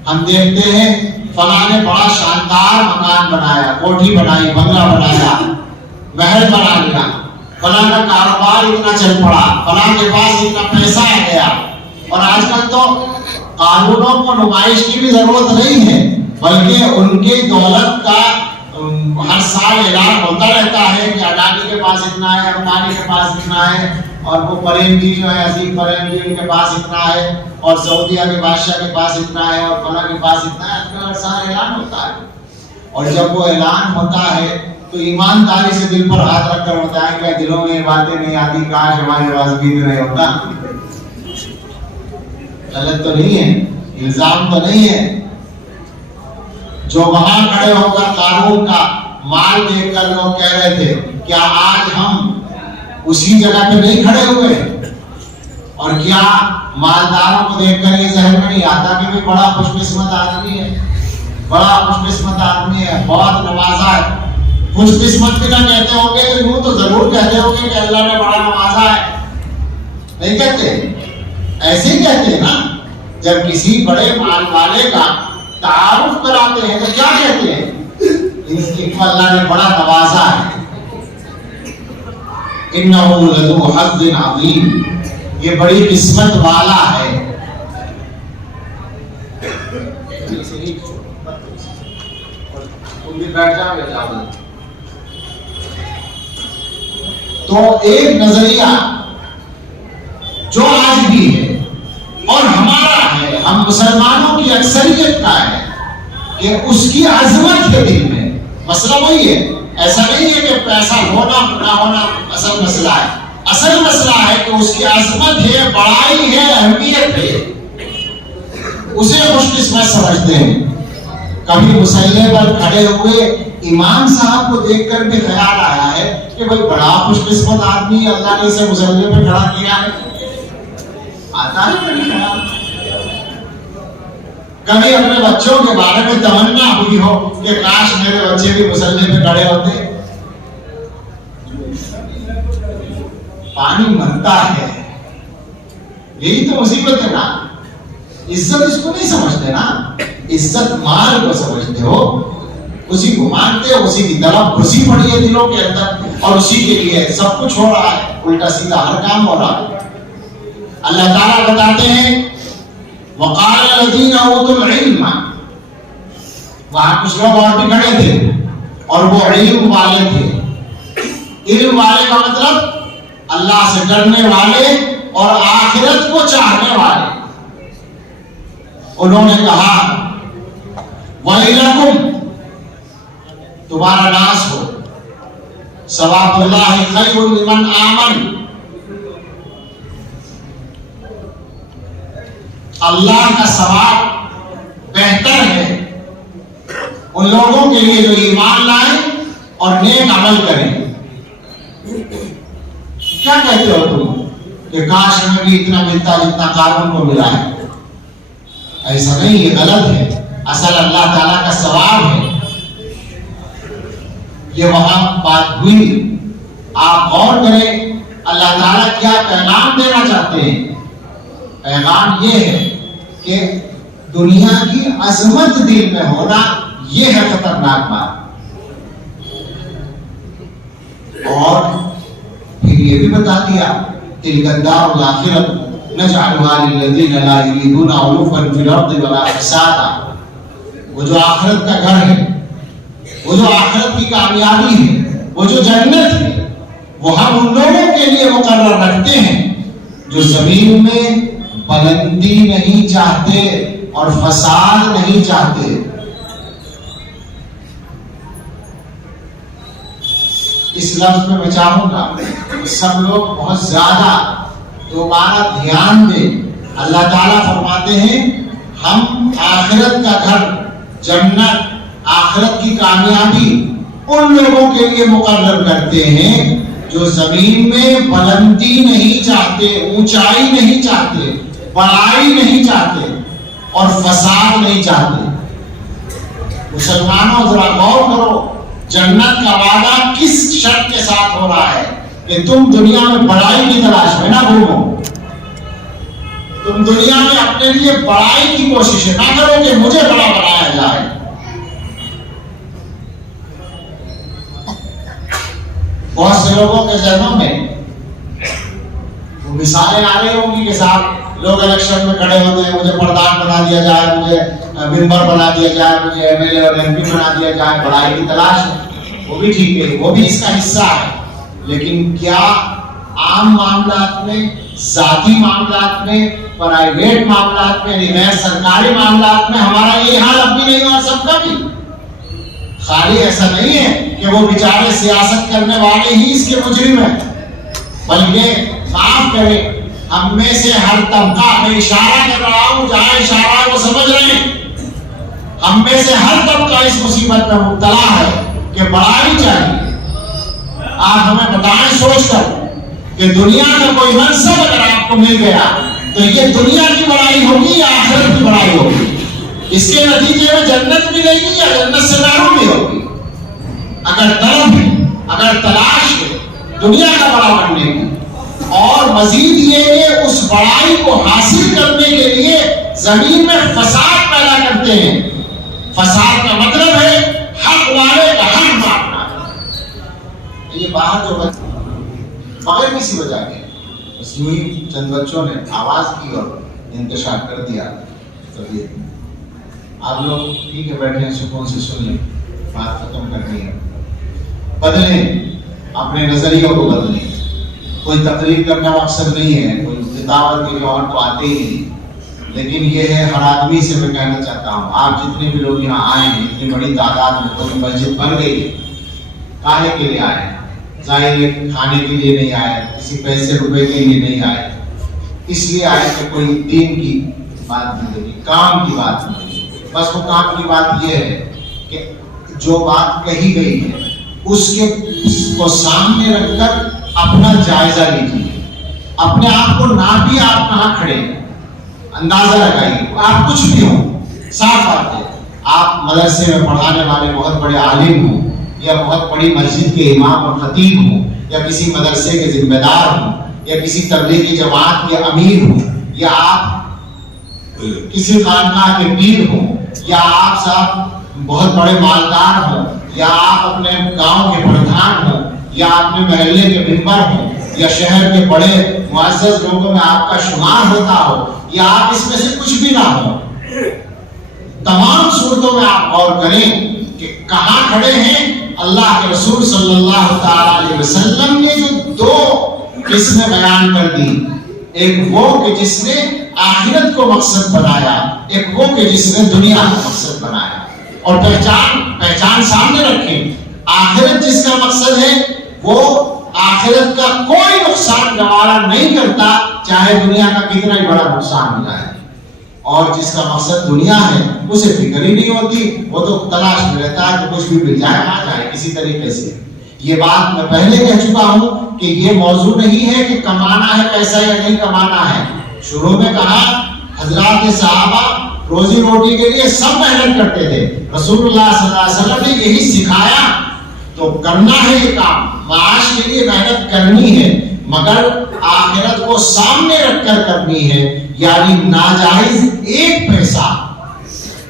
ہم دیکھتے ہیں فلاں نے بڑا شاندار مکان بنایا، کوٹھی بنائی، بنگلہ بنایا، محل بنا لیا، فلاں کا کاروبار اتنا چل پڑا، فلاں کے پاس اتنا پیسہ آ گیا۔ اور آج کل تو قانونوں کو نمائش کی بھی ضرورت نہیں ہے، بلکہ ان کی دولت کا ہر سال اعلان ہوتا رہتا ہے کہ اڈانی کے پاس اتنا ہے، امبانی کے پاس اتنا ہے، اور وہ پریم جی جو ہے عظیم پریم جی ان کے پاس اتنا ہے، اور سعودیہ کے بادشاہ کے پاس اتنا ہے، اور فلاں کے پاس اتنا ہے، ہر سال اعلان ہوتا ہے۔ اور جب وہ اعلان ہوتا ہے تو ایمانداری سے دل پر ہاتھ رکھ کر بتائیں کہ دلوں میں یہ باتیں نہیں آتی کاش ہمارے پاس بھی نہیں ہوتا۔ غلط تو نہیں ہے، الزام تو نہیں ہے۔ جو وہاں کھڑے ہو کر قارون کا مال دیکھ کر لوگ کہہ رہے تھے کیا آج ہم اسی جگہ پہ نہیں کھڑے ہوئے؟ اور کیا مالداروں کو دیکھ کر یہ ذہن میں نہیں آتا کہ بڑا خوش قسمت آدمی ہے، بڑا خوش قسمت آدمی ہے، بہت نوازا ہے۔ خوش قسمت بھی نہ کہتے ہوں گے تو یوں تو ضرور کہتے ہوں گے کہ اللہ نے بڑا نوازا ہے، نہیں کہتے؟ ایسے ہی کہتے ہیں نا، جب کسی بڑے مال والے کا تعارف کراتے ہیں تو کیا کہتے ہیں؟ اس کو اللہ نے بڑا نوازا ہے۔ انہ لذو حظ عظیم، یہ بڑی قسمت والا ہے۔ تو ایک نظریہ جو آج بھی ہے اور ہمارا ہے، ہم مسلمانوں کی اکثریت کا ہے کہ اس کی عظمت ہے دل میں۔ مسئلہ وہی ہے، ایسا نہیں ہے کہ پیسہ ہونا نہ ہونا اصل مسئلہ ہے، اصل مسئلہ ہے کہ اس کی عظمت ہے، بڑائی ہے، اہمیت ہے، اسے خوش قسمت سمجھتے ہیں۔ کبھی مسئلے پر کھڑے ہوئے امام صاحب کو دیکھ کر بھی خیال آیا ہے کہ بھئی بڑا خوش قسمت آدمی اللہ نے اسے مسئلے پر کھڑا کیا ہے، آتا ہے کبھی خیال؟ کبھی اپنے بچوں کے بارے میں تمنا ہوئی ہو کہ کاش میرے بچے بھی مسئلے پہ کھڑے ہوتے؟ پانی مرتا ہے، یہی تو مصیبت ہے نا۔ عزت اس کو نہیں سمجھتے نا، عزت مال کو سمجھتے ہو، اسی کو مانتے ہو، اسی کی طرف گھسی پڑی ہے دلوں کے اندر، اور اسی کے لیے سب کچھ ہو رہا ہے، الٹا سیدھا ہر کام ہو رہا ہے۔ اللہ تعالیٰ بتاتے ہیں وقال الذین اوتوا العلم، وہاں کچھ لوگ اور بھی کھڑے تھے اور وہ علم والے تھے۔ علم والے کا مطلب اللہ سے ڈرنے والے اور آخرت کو چاہنے والے۔ انہوں نے کہا وَيْلَكُمْ، تمہارا ناس ہو، ثواب اللہ خیر لمن آمن، اللہ کا ثواب بہتر ہے ان لوگوں کے لیے جو ایمان لائیں اور نیک عمل کریں۔ کیا کہتے ہو تم کہ کاش ہمیں بھی اتنا ملتا جتنا قارون کو ملا ہے؟ ایسا نہیں، یہ غلط ہے۔ اصل اللہ تعالیٰ کا ثواب ہے، یہ وہاں بات ہوئی۔ آپ غور کریں اللہ تعالیٰ کیا پیغام دینا چاہتے ہیں۔ پیغام یہ ہے کہ دنیا کی عظمت دل میں ہونا یہ ہے خطرناک بات۔ اور پھر یہ بھی بتا دیا تلک الدار الآخرۃ نجعلها للذین لا یریدون علوا فی الارض ولا فسادا، وہ جو آخرت کا گھر ہے، وہ جو آخرت کی کامیابی ہے، وہ جو جنت ہے، وہ ہم ان لوگوں کے لیے مقرر رکھتے ہیں جو زمین میں بلندی نہیں چاہتے اور فساد نہیں چاہتے۔ اس لفظ میں چاہوں گا کہ سب لوگ بہت زیادہ دوبارہ دھیان دیں۔ اللہ تعالیٰ فرماتے ہیں ہم آخرت کا گھر، جنت، آخرت کی کامیابی ان لوگوں کے لیے مقرر کرتے ہیں جو زمین میں بلندی نہیں چاہتے، اونچائی نہیں چاہتے، بڑائی نہیں چاہتے اور فساد نہیں چاہتے۔ مسلمانوں ذرا غور کرو، جنت کا وعدہ کس شرط کے ساتھ ہو رہا ہے کہ تم دنیا میں بڑائی کی تلاش میں نہ گھومو، تم دنیا میں اپنے لیے بڑائی کی کوشش نہ کرو کہ مجھے بڑا بنایا جائے۔ بہت سے لوگوں کے ذہنوں میں وہ مثالیں آ رہی ہوں گی کہ صاحب لوگ الیکشن میں کھڑے ہوتے ہیں، مجھے پردھان بنا دیا جائے، مجھے ممبر بنا دیا جائے، مجھے ایم ایل اے اور ایم پی بنا دیا جائے، بڑائی کی تلاش ہے۔ وہ بھی ٹھیک ہے، وہ بھی اس کا حصہ ہے، لیکن کیا عام معاملات میں، ذاتی معاملات میں، پرائیویٹ معاملات میں، یعنی غیر سرکاری معاملات میں ہمارا یہ حال اب بھی نہیں ہوا؟ سب کا بھی خالی ایسا نہیں ہے کہ وہ بیچارے سیاست کرنے والے ہی اس کے مجرم ہیں، بلکہ معاف کریں ہم میں سے ہر طبقہ، میں اشارہ کر رہا ہوں جہاں اشارہ ہے وہ سمجھ رہے ہیں، ہم میں سے ہر طبقہ اس مصیبت میں مبتلا ہے کہ بڑائی چاہیے۔ آپ ہمیں بتائیں سوچ کر کہ دنیا کا کوئی منصب اگر آپ کو مل گیا تو یہ دنیا کی بڑائی ہوگی یا آخرت کی بڑائی ہوگی؟ اس کے نتیجے میں جنت بھی نہیں گی یا جنت سے محروم بھی ہوگی۔ اگر طلب ہے، اگر تلاش ہے دنیا کا بڑا بننے کی، اور مزید یہ کہ اس بڑائی کو حاصل کرنے کے لیے زمین میں فساد پیدا کرتے ہیں۔ فساد کا مطلب ہے حق والے کا حق مارنا۔ یہ باہر جو بغیر کسی وجہ کے بس یوں ہی چند بچوں نے آواز کی اور انتشار کر دیا۔ آپ لوگ ٹھیک ہے بیٹھے ہیں، سکون سے سن لیں، بات ختم کرنی ہے۔ بدلیں اپنے نظریوں کو، بدلیں۔ کوئی تقریر کرنا مقصد نہیں ہے، کوئی کتابت کے جوہر تو آتے ہی نہیں، لیکن یہ ہے ہر آدمی سے میں کہنا چاہتا ہوں آپ جتنے بھی لوگ یہاں آئے ہیں، اتنی بڑی تعداد میں کوئی مسجد بن گئی ہے، کاہے کے لیے آئے ہیں؟ ظاہر ہے کھانے کے لیے نہیں آئے، کسی پیسے روپے کے لیے نہیں آئے، اس لیے آئے کہ کوئی دین کی بات نہیں ہوگی، کام کی بات نہیں ہوگی۔ بس وہ کام کی بات یہ ہے کہ جو بات کہی گئی ہے اس کو سامنے رکھ کر اپنا جائزہ لیجیے، اپنے آپ کو ناپیے، آپ کہاں کھڑے ہیں، اندازہ لگائیے، آپ کچھ بھی ہوں، صاف بات ہے آپ مدرسے میں پڑھانے والے بہت بڑے عالم ہوں، یا بہت بڑی مسجد کے امام اور خطیب ہوں، یا کسی مدرسے کے ذمہ دار ہوں، یا کسی تبلیغی جماعت کے امیر ہوں، یا آپ کسی خانقاہ کے پیر ہوں، یا آپ صاحب بہت بڑے مالدار ہوں، یا آپ اپنے گاؤں کے پردھان ہوں، یا اپنے محلے کے ممبر ہوں، یا شہر کے بڑے معزز لوگوں میں آپ کا شمار ہوتا ہو، یا آپ اس میں سے کچھ بھی نہ ہو، تمام صورتوں میں آپ غور کریں کہ کہاں کھڑے ہیں۔ اللہ کے رسول صلی اللہ تعالی علیہ وسلم نے جو دو قسمیں بیان کر دی، ایک وہ کہ جس نے آخرت کو مقصد بنایا، ایک وہ کہ جس نے دنیا کو مقصد بنایا، اور پہچان سامنے رکھیں، آخرت جس کا مقصد ہے وہ آخرت کا کوئی نقصان گوارا نہیں کرتا، چاہے دنیا کا کتنا ہی بڑا نقصان ہو جائے، اور جس کا مقصد دنیا ہے اسے فکر ہی نہیں ہوتی، وہ تو تلاش میں رہتا ہے کہ کچھ بھی مل جائے، آ جائے کسی طریقے سے۔ یہ بات میں پہلے کہہ چکا ہوں کہ یہ موضوع نہیں ہے کہ کمانا ہے پیسہ یا نہیں کمانا ہے۔ شروع میں کہا حضرات صحابہ روزی روٹی کے لیے سب محنت کرتے تھے، رسول اللہ صلی اللہ علیہ وسلم نے یہی سکھایا، تو کرنا ہے یہ کام، معاش کے لیے محنت کرنی ہے، مگر آخرت کو سامنے رکھ کر کرنی ہے، یعنی ناجائز ایک پیسہ،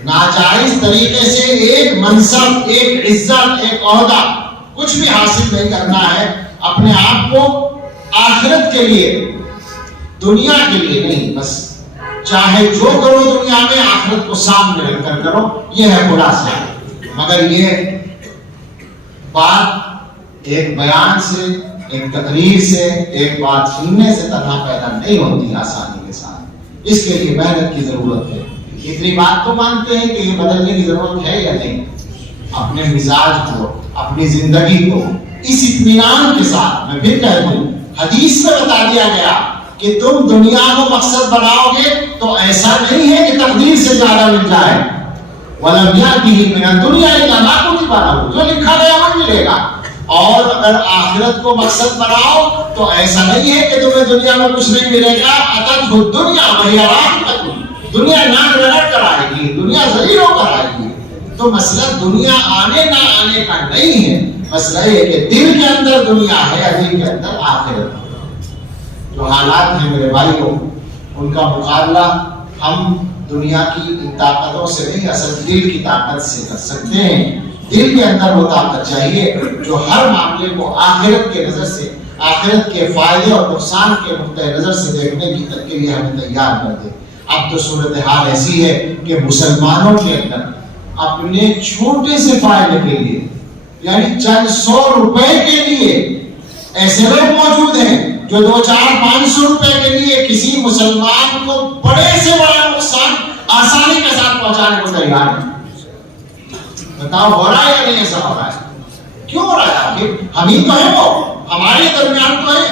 ناجائز طریقے سے ایک منصب، ایک عزت، ایک عہدہ کچھ بھی حاصل نہیں کرنا ہے، اپنے آپ کو آخرت کے لیے، دنیا کے لیے نہیں، بس چاہے جو کرو دنیا میں آخرت کو سامنے رکھ کر کرو، یہ ہے خلاصہ۔ مگر یہ بات ایک بیان سے، ایک تقریر سے، ایک بات سننے سے تنہا پیدا نہیں ہوتی آسانی کے ساتھ، اس کے لیے محنت کی ضرورت ہے۔ اتنی بات تو مانتے ہیں کہ یہ بدلنے کی ضرورت ہے یا نہیں؟ اپنے مزاج کو، اپنی زندگی کو اس اطمینان کے ساتھ، میں پھر کہہ دوں، حدیث میں بتا دیا گیا کہ تم دنیا کو مقصد بناؤ گے تو ایسا نہیں ہے کہ تقدیر سے زیادہ مل جائے، وَلَمْ يَأْتِهِ مِنَ الدُّنْيَا إِلَّا مَا كُتِبَ لَهُ، جو لکھا گیا وہ ملے گا۔ اور اگر آخرت کو مقصد بناؤ تو ایسا نہیں ہے کہ تمہیں دنیا میں کچھ نہیں ملے گا، أَتَتْهُ الدُّنْيَا وَهِيَ رَاغِمَةٌ، دنیا ناک رگڑ کر آئے گی، دنیا ذلیل ہو کر آئے گی۔ تو مسئلہ دنیا آنے نہ آنے کا نہیں ہے، مسئلہ یہ کہ دل کے اندر دنیا ہے یا دل کے اندر آخرت ہے۔ جو حالات ہیں میرے بھائیوں، ان کا مقابلہ ہم دنیا کی ان طاقتوں سے نہیں، اصل دل کی طاقت سے کر سکتے ہیں۔ دل کے اندر وہ طاقت چاہیے جو ہر معاملے کو آخرت کے نظر سے، آخرت کے فائدے اور نقصان کے نقطۂ نظر سے دیکھنے کی تک کے لیے ہمیں تیار کر دے۔ اب تو صورتحال ایسی ہے کہ مسلمانوں کے اندر اپنے چھوٹے سے فائدے کے لیے، یعنی چند 100 روپے کے لیے ایسے لوگ موجود ہیں جو 200-400-500 روپے کے لیے کسی مسلمان کو بڑے سے بڑا نقصان آسانی کے ساتھ پہنچانے کو تیار ہے۔ بتاؤ ہو رہا ہے یا نہیں ایسا ہو رہا ہے؟ کیوں ہو رہا ہے؟ آخر ہم ہی تو ہیں، وہ ہمارے درمیان تو ہے۔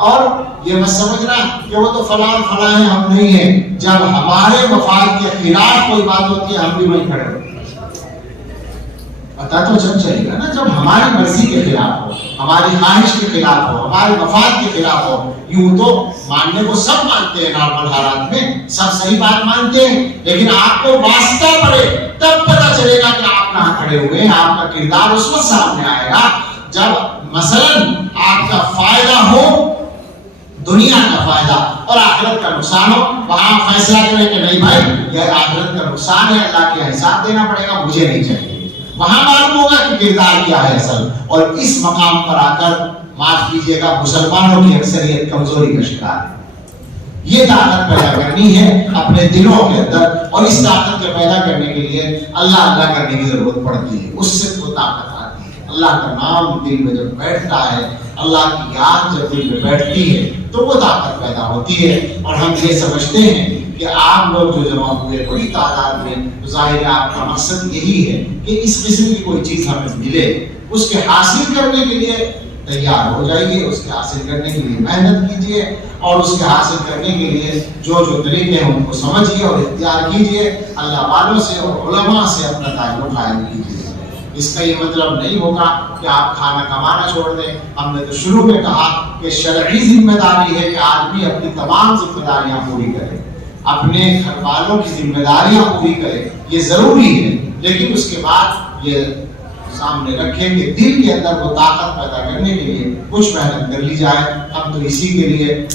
اور یہ مت سمجھنا کہ وہ تو فلاں فلاں ہیں، ہم نہیں ہیں۔ جب ہمارے مفاد کے خلاف کوئی بات ہوتی ہے ہم بھی وہیں کھڑے ہوتے ہیں۔ پتہ تو جب چلے گا نا جب ہماری مرضی کے خلاف ہو، ہماری خواہش کے خلاف ہو، ہمارے مفاد کے خلاف ہو۔ یوں تو ماننے کو سب مانتے ہیں، نارمل حالات میں سب صحیح بات مانتے ہیں، لیکن آپ کو واسطہ پڑے تب پتہ چلے گا کہ آپ کہاں کھڑے ہوئے ہیں۔ آپ کا کردار اس وقت سامنے آئے گا جب مثلاً آپ کا فائدہ ہو، دنیا کا فائدہ اور آخرت کا نقصان ہو، وہاں فیصلہ کریں کہ نہیں بھائی یہ آخرت کا نقصان ہے، اللہ کے حساب دینا پڑے گا، مجھے نہیں چاہیے۔ وہاں معلوم ہوگا کہ کردار کیا ہے اصل۔ اور اس مقام پر آ کر معاف کیجیے گا، مسلمانوں کی اکثریت کمزوری کا شکار ہے۔ یہ طاقت پیدا کرنی ہے اپنے دلوں کے اندر، اور اس طاقت کو پیدا کرنے کے لیے اللہ کرنے کی ضرورت پڑتی ہے۔ اس سے وہ طاقت آتی ہے۔ اللہ کا نام دل میں جب بیٹھتا ہے، اللہ کی یاد جب دل میں بیٹھتی ہے تو وہ طاقت پیدا ہوتی ہے۔ اور ہم یہ سمجھتے ہیں کہ آپ لوگ جو جمع ہوئے بڑی تعداد میں، ظاہر ہے آپ کا مقصد یہی ہے کہ اس قسم کی کوئی چیز ہمیں ملے، اس کے حاصل کرنے کے لیے تیار ہو جائیے، اس کے حاصل کرنے کے لیے محنت کیجیے، اور اس کے حاصل کرنے کے لیے جو طریقے ہیں ان کو سمجھیے اور اختیار کیجیے۔ اللہ والوں سے اور علماء سے اپنا تعلق قائم کیجیے۔ اس کا یہ مطلب نہیں ہوگا کہ آپ کھانا کمانا چھوڑ دیں۔ ہم نے تو شروع میں کہا کہ شرعی ذمہ داری ہے کہ آدمی اپنی تمام ذمہ داریاں پوری کرے، اپنے گھر والوں کی ذمہ داریاں پوری کرے، یہ ضروری ہے، لیکن اس کے بعد یہ سامنے رکھیں کہ دل کے اندر وہ طاقت پیدا کرنے کے لیے کچھ محنت کر لی جائے۔ ہم تو اسی کے لیے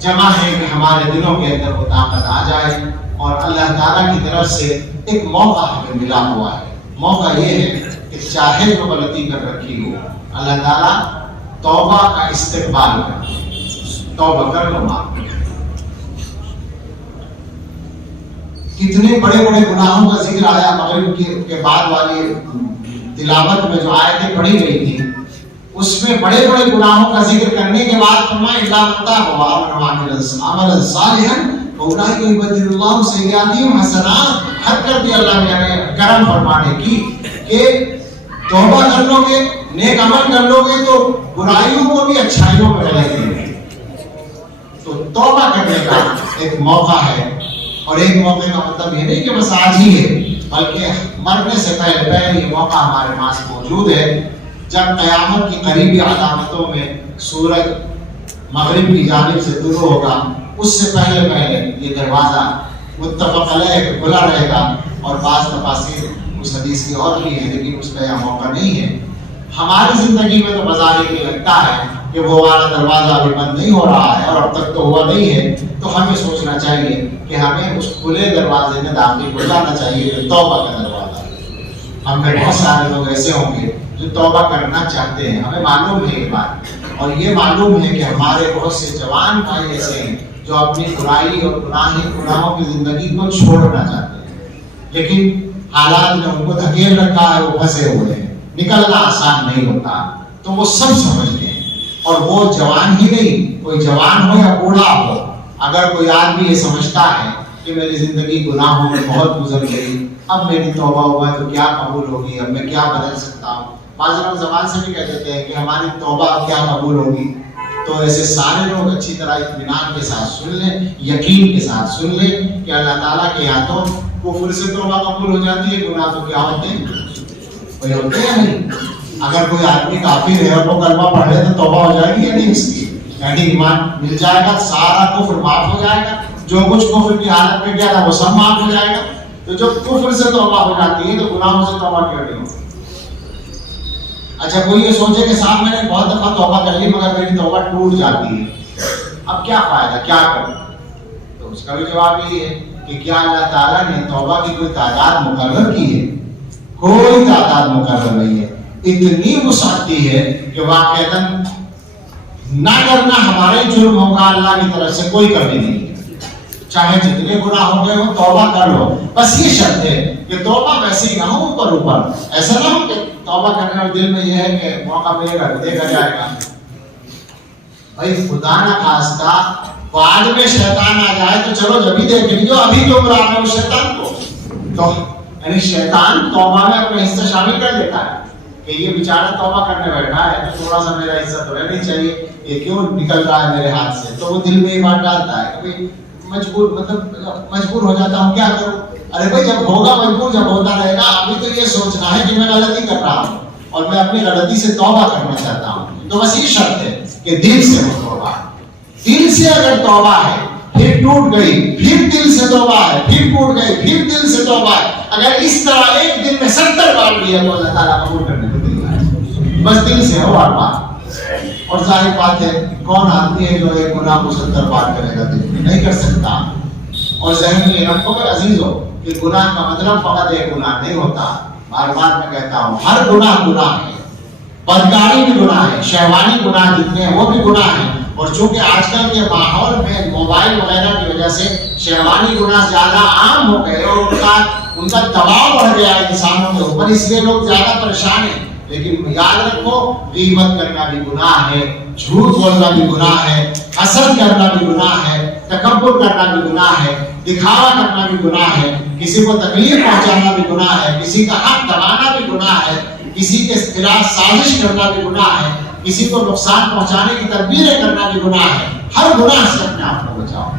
جمع ہے کہ ہمارے دلوں کے اندر وہ طاقت آ جائے، اور اللہ تعالیٰ کی طرف سے ایک موقع ہمیں ملا ہوا ہے۔ موقع یہ ہے کہ چاہے جو غلطی کر رکھی ہو، اللہ تعالیٰ توبہ کا استقبال کرے، توبہ کر لو معاف کر۔ کتنے بڑے بڑے گناہوں کا ذکر آیا مغرب کے بعد والی تلاوت میں جو آیتیں پڑھی گئی تھی، اس میں بڑے بڑے گناہوں کا ذکر کرنے کے بعد فرمایا الا من تاب وآمن وعمل صالحا فاولئک یبدل اللہ سیئاتہم حسنات۔ حد کر دی اللہ نے کرم فرمانے کی کہ توبہ کر لو گے، نیک عمل کر لو گے تو برائیوں کو بھی اچھائیوں میں بدل دیں گے۔ تو توبہ کرنے کا ایک موقع ہے، اور ایک موقع کا مطلب یہ نہیں کہ بس آج ہی ہے، بلکہ مرنے سے پہلے یہ موقع ہمارے پاس موجود ہے۔ جب قیامت کی قریبی علامتوں میں سورج مغرب کی جانب سے طلوع ہوگا، اس سے پہلے یہ دروازہ متفق علیہ کھلا رہے گا، اور بعض تفاسیر اس حدیث کی اور بھی ہے، لیکن اس کا یہ موقع نہیں ہے۔ ہماری زندگی میں تو بظاہر یہ لگتا ہے کہ وہ والا دروازہ ابھی بند نہیں ہو رہا ہے اور اب تک تو ہوا نہیں ہے، تو ہمیں سوچنا چاہیے کہ ہمیں اس کھلے دروازے میں داخل ہو جانا چاہیے جو توبہ کا دروازہ ہے۔ ہم میں بہت سارے لوگ ایسے ہوں گے جو توبہ کرنا چاہتے ہیں، ہمیں معلوم ہے یہ بات، اور یہ معلوم ہے کہ ہمارے بہت سے جوان بھائی ایسے ہیں جو اپنی برائی اور گناہوں کی زندگی کو چھوڑنا چاہتے ہیں، لیکن حالات نے ان کو دھکیل رکھا ہے، وہ پھنسے ہوئے ہیں، نکلنا آسان نہیں ہوتا۔ تو وہ سب سمجھتے ہیں اور وہ جوان ہی نہیں، کوئی جوان ہو یا بوڑھا ہو، اگر کوئی آدمی یہ سمجھتا ہے کہ میری زندگی گناہوں میں بہت گزر گئی، اب میری توبہ ہوا تو کیا قبول ہوگی، اب میں کیا بدل سکتا ہوں، بعض لوگ زبان سے بھی کہہ دیتے ہیں کہ ہماری توبہ اب کیا قبول ہوگی، تو ایسے سارے لوگ اچھی طرح اطمینان کے ساتھ سن لیں، یقین کے ساتھ سن لیں کہ اللہ تعالیٰ کے ہاتھوں کفر سے توبہ قبول ہو جاتی ہے، گناہ تو کیا ہوتے ہیں، کوئی ہوتے ہیں نہیں۔ اگر کوئی آدمی کافر ہے اور وہ کلمہ پڑھ لے تو توبہ ہو جائے گی یا نہیں اس کی، یعنی ایمان مل جائے گا، سارا کفر معاف ہو جائے گا، جو کچھ کفر کی حالت میں کیا تھا وہ سب معاف ہو جائے گا۔ تو جب کفر سے توبہ ہو جاتی ہے تو گناہوں سے توبہ کیوں نہیں ہوتی؟ اچھا کوئی یہ سوچے کہ صاحب میں نے بہت دفعہ توبہ کر لی مگر میری توبہ ٹوٹ جاتی ہے، اب کیا فائدہ، کیا کروں؟ تو اس کا بھی جواب یہ ہے کہ کیا اللہ تعالیٰ نے توبہ کی کوئی تعداد مقرر کی ہے؟ کوئی تعداد مقرر نہیں ہے، اتنی وسعتی ہے کہ واقعتاً نہ کرنا ہمارے جرم ہوگا، اللہ کی طرف سے کوئی کمی نہیں ہے، چاہے جتنے گناہ ہو گئے ہو توبہ کر لو، بس یہ شرط ہے کہ توبہ ویسے ہی نہ ہو اوپر اوپر، ایسا نہ ہو کہ توبہ کرنے اور دل میں یہ ہے کہ موقع ملے گا دیکھا جائے گا، بھائی خدا نہ خواستہ بعد میں شیطان آ جائے تو چلو جب ہی دیکھ لیجو، ابھی کیوں برا رہے ہو شیطان کو؟ تو یعنی شیطان توبہ میں اپنا حصہ شامل کر لیتا ہے کہ یہ بیچارہ توبہ کرنے بیٹھا ہے تو تھوڑا سا میرا حصہ تو رہنا چاہیے، یہ کیوں نکل رہا ہے میرے ہاتھ سے، تو وہ دل میں یہ بات ڈالتا ہے کہ مجبور ہو جاتا ہوں، کیا کروں؟ ارے بھائی جب ہوگا مجبور، جب ہوتا رہے گا، ابھی تو یہ سوچنا ہے کہ میں غلطی کر رہا ہوں اور میں اپنی غلطی سے توبہ کرنا چاہتا ہوں، تو بس یہ شرط ہے کہ دل سے ہو توبہ، دل سے اگر توبہ ہے پھر ٹوٹ گئی، پھر دل سے توبہ ہے، پھر ٹوٹ گئی، پھر دل سے توبہ ہے، اگر اس طرح ایک دن میں 70 بار بھی ہے تو اللہ تعالیٰ قبول کرنے کو تیار ہے، بس دل سے ہو بار بار۔ اور ظاہر بات ہے کون آدمی ہے جو ایک گناہ کو 70 بار کرے گا، دل میں نہیں کر سکتا، اور ذہن میں یہ رکھو کہ عزیز ہو کہ گناہ کا مطلب فقط ایک گناہ نہیں ہوتا، بار بار میں کہتا ہوں ہر گناہ گناہ ہے، بدکاری بھی گناہ ہے، شہوانی گناہ جتنے ہیں وہ بھی گناہ ہیں، اور چونکہ آج کل کے ماحول میں موبائل وغیرہ کی وجہ سے شہوانی گناہ زیادہ عام ہو گئے اور ان کا دباؤ بڑھ گیا ہے انسانوں کے اوپر، اس لیے لوگ زیادہ پریشان ہیں، لیکن یاد رکھو غیبت کرنا بھی گناہ ہے، جھوٹ بولنا بھی گناہ ہے، حسد کرنا بھی گناہ ہے، تکبر کرنا بھی گناہ ہے، دکھاوا کرنا بھی گناہ ہے، کسی کو تکلیف پہنچانا بھی گناہ ہے، کسی کا حق دبانا بھی گناہ ہے، کسی کے خلاف سازش کرنا بھی گناہ ہے، کسی کو نقصان پہنچانے کی تدبیریں کرنا بھی گناہ ہے، ہر گناہ سے اپنے آپ کو بچاؤ،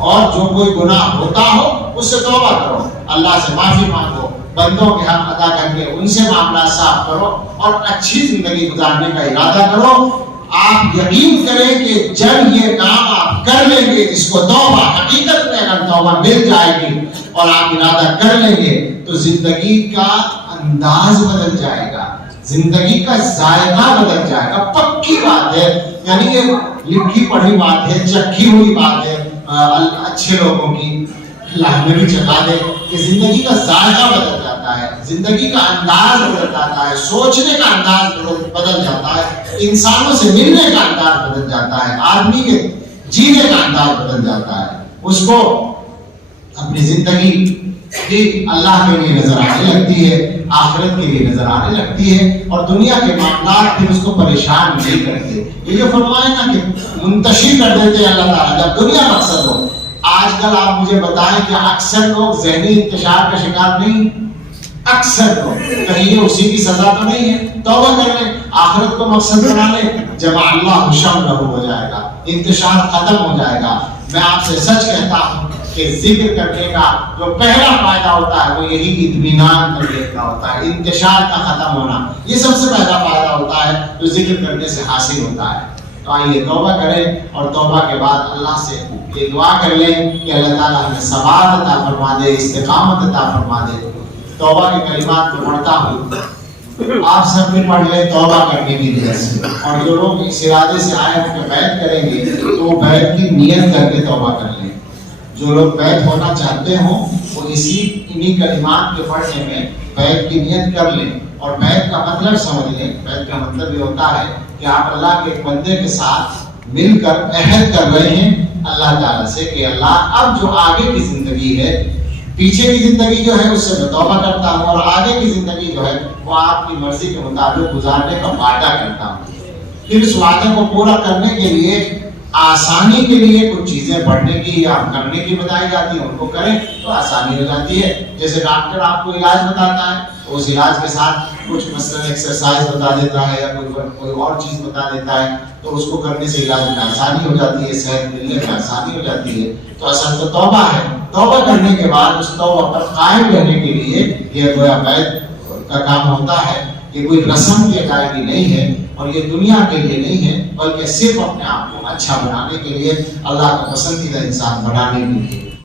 اور جو کوئی گناہ ہوتا ہو اس سے توبہ کرو، اللہ سے معافی مانگو، بندوں کے حق ادا کر کے ان سے معاملہ صاف کرو اور اچھی زندگی گزارنے کا ارادہ کرو۔ آپ یقین کریں کہ جب یہ کام آپ کر لیں گے، اس کو توبہ حقیقت میں اگر توبہ مل جائے گی اور آپ ارادہ کر لیں گے تو زندگی کا انداز بدل جائے گا، زندگی کا ذائقہ بدل جائے گا، پکی بات ہے، یعنی یہ لکھی پڑھی بات ہے، چکھی ہوئی بات ہے اچھے لوگوں کی، اللہ میں بھی چکا دے کہ زندگی کا ذائقہ بدل جاتا ہے، زندگی کا انداز بدل جاتا ہے، سوچنے کا انداز بدل جاتا ہے، انسانوں سے ملنے کا انداز بدل جاتا ہے، آدمی کے جینے کا انداز بدل جاتا ہے، اس کو اپنی زندگی بھی اللہ کے لیے نظر آنے لگتی ہے، آخرت کے لیے نظر آنے لگتی ہے، اور دنیا کے معاملات پھر اس کو پریشان نہیں کرتے۔ یہ جو فرمائے نا کہ منتشر کر دیتے ہیں اللہ تعالیٰ، جب دنیا مقصد ہو۔ آج کل آپ مجھے بتائیں کہ اکثر لوگ ذہنی انتشار کا شکار نہیں، اکثر لوگ کہیں یہ اسی کی سزا تو نہیں ہے، توبہ کر لیں، آخرت کو مقصد بنا لیں، جب اللہ شامل ہو جائے گا، انتشار ختم ہو جائے گا۔ میں آپ سے سچ کہتا ہوں کہ ذکر کرنے کا جو پہلا فائدہ ہوتا ہے وہ یہی اطمینان کرنے کا ہوتا ہے، انتشار کا ختم ہونا، یہ سب سے پہلا فائدہ ہوتا ہے جو ذکر کرنے سے حاصل ہوتا ہے۔ تو آئیے توبہ کریں اور توبہ کے بعد اللہ سے یہ دعا کر لیں کہ اللہ تعالیٰ ہمیں ثبات عطا فرما دے، استقامت عطا فرما دے۔ توبہ کے کلمات کو پڑھتا ہوں، آپ سب بھی پڑھ لیں توبہ کرنے کی نیت سے، اور جو لوگ اس ارادے سے آئے ہیں کہ بیعت کریں گے تو وہ بیعت کی نیت کر کے توبہ کر لیں۔ جو لوگ بیعت ہونا چاہتے ہوں وہ انہی کلمات کے پڑھنے میں بیعت کی نیت کر لیں، اور بیعت کا مطلب سمجھ لیں۔ بیعت کا مطلب یہ ہوتا ہے کہ آپ اللہ کے ایک بندے کے ساتھ مل کر عہد کر رہے ہیں اللہ تعالیٰ سے کہ اللہ اب جو آگے کی زندگی ہے، پیچھے کی زندگی جو ہے اس سے میں توبہ کرتا ہوں، اور آگے کی زندگی جو ہے وہ آپ کی مرضی کے مطابق گزارنے کا وعدہ کرتا ہوں۔ پھر اس وعدے کو پورا کرنے کے لیے آسانی کے لیے کچھ چیزیں پڑھنے کی یا کرنے کی بتائی جاتی ہیں، ان کو کریں تو آسانی ہو جاتی ہے۔ جیسے ڈاکٹر آپ کو علاج بتاتا ہے تو اس علاج کے ساتھ کچھ مثلاً ایکسرسائز بتا دیتا ہے یا کوئی اور چیز بتا دیتا ہے، تو اس کو کرنے سے علاج میں آسانی ہو جاتی ہے، صحت ملنے میں آسانی ہو جاتی ہے۔ تو اصل تو توبہ ہے، توبہ کرنے کے بعد اس توبہ پر قائم رہنے کے لیے یہ گویا بیت کا کام ہوتا ہے۔ یہ کوئی رسم کی ادائیگی نہیں ہے اور یہ دنیا کے لیے نہیں ہے، بلکہ صرف اپنے آپ کو اچھا بنانے کے لیے، اللہ کا پسندیدہ انسان بنانے کے لیے۔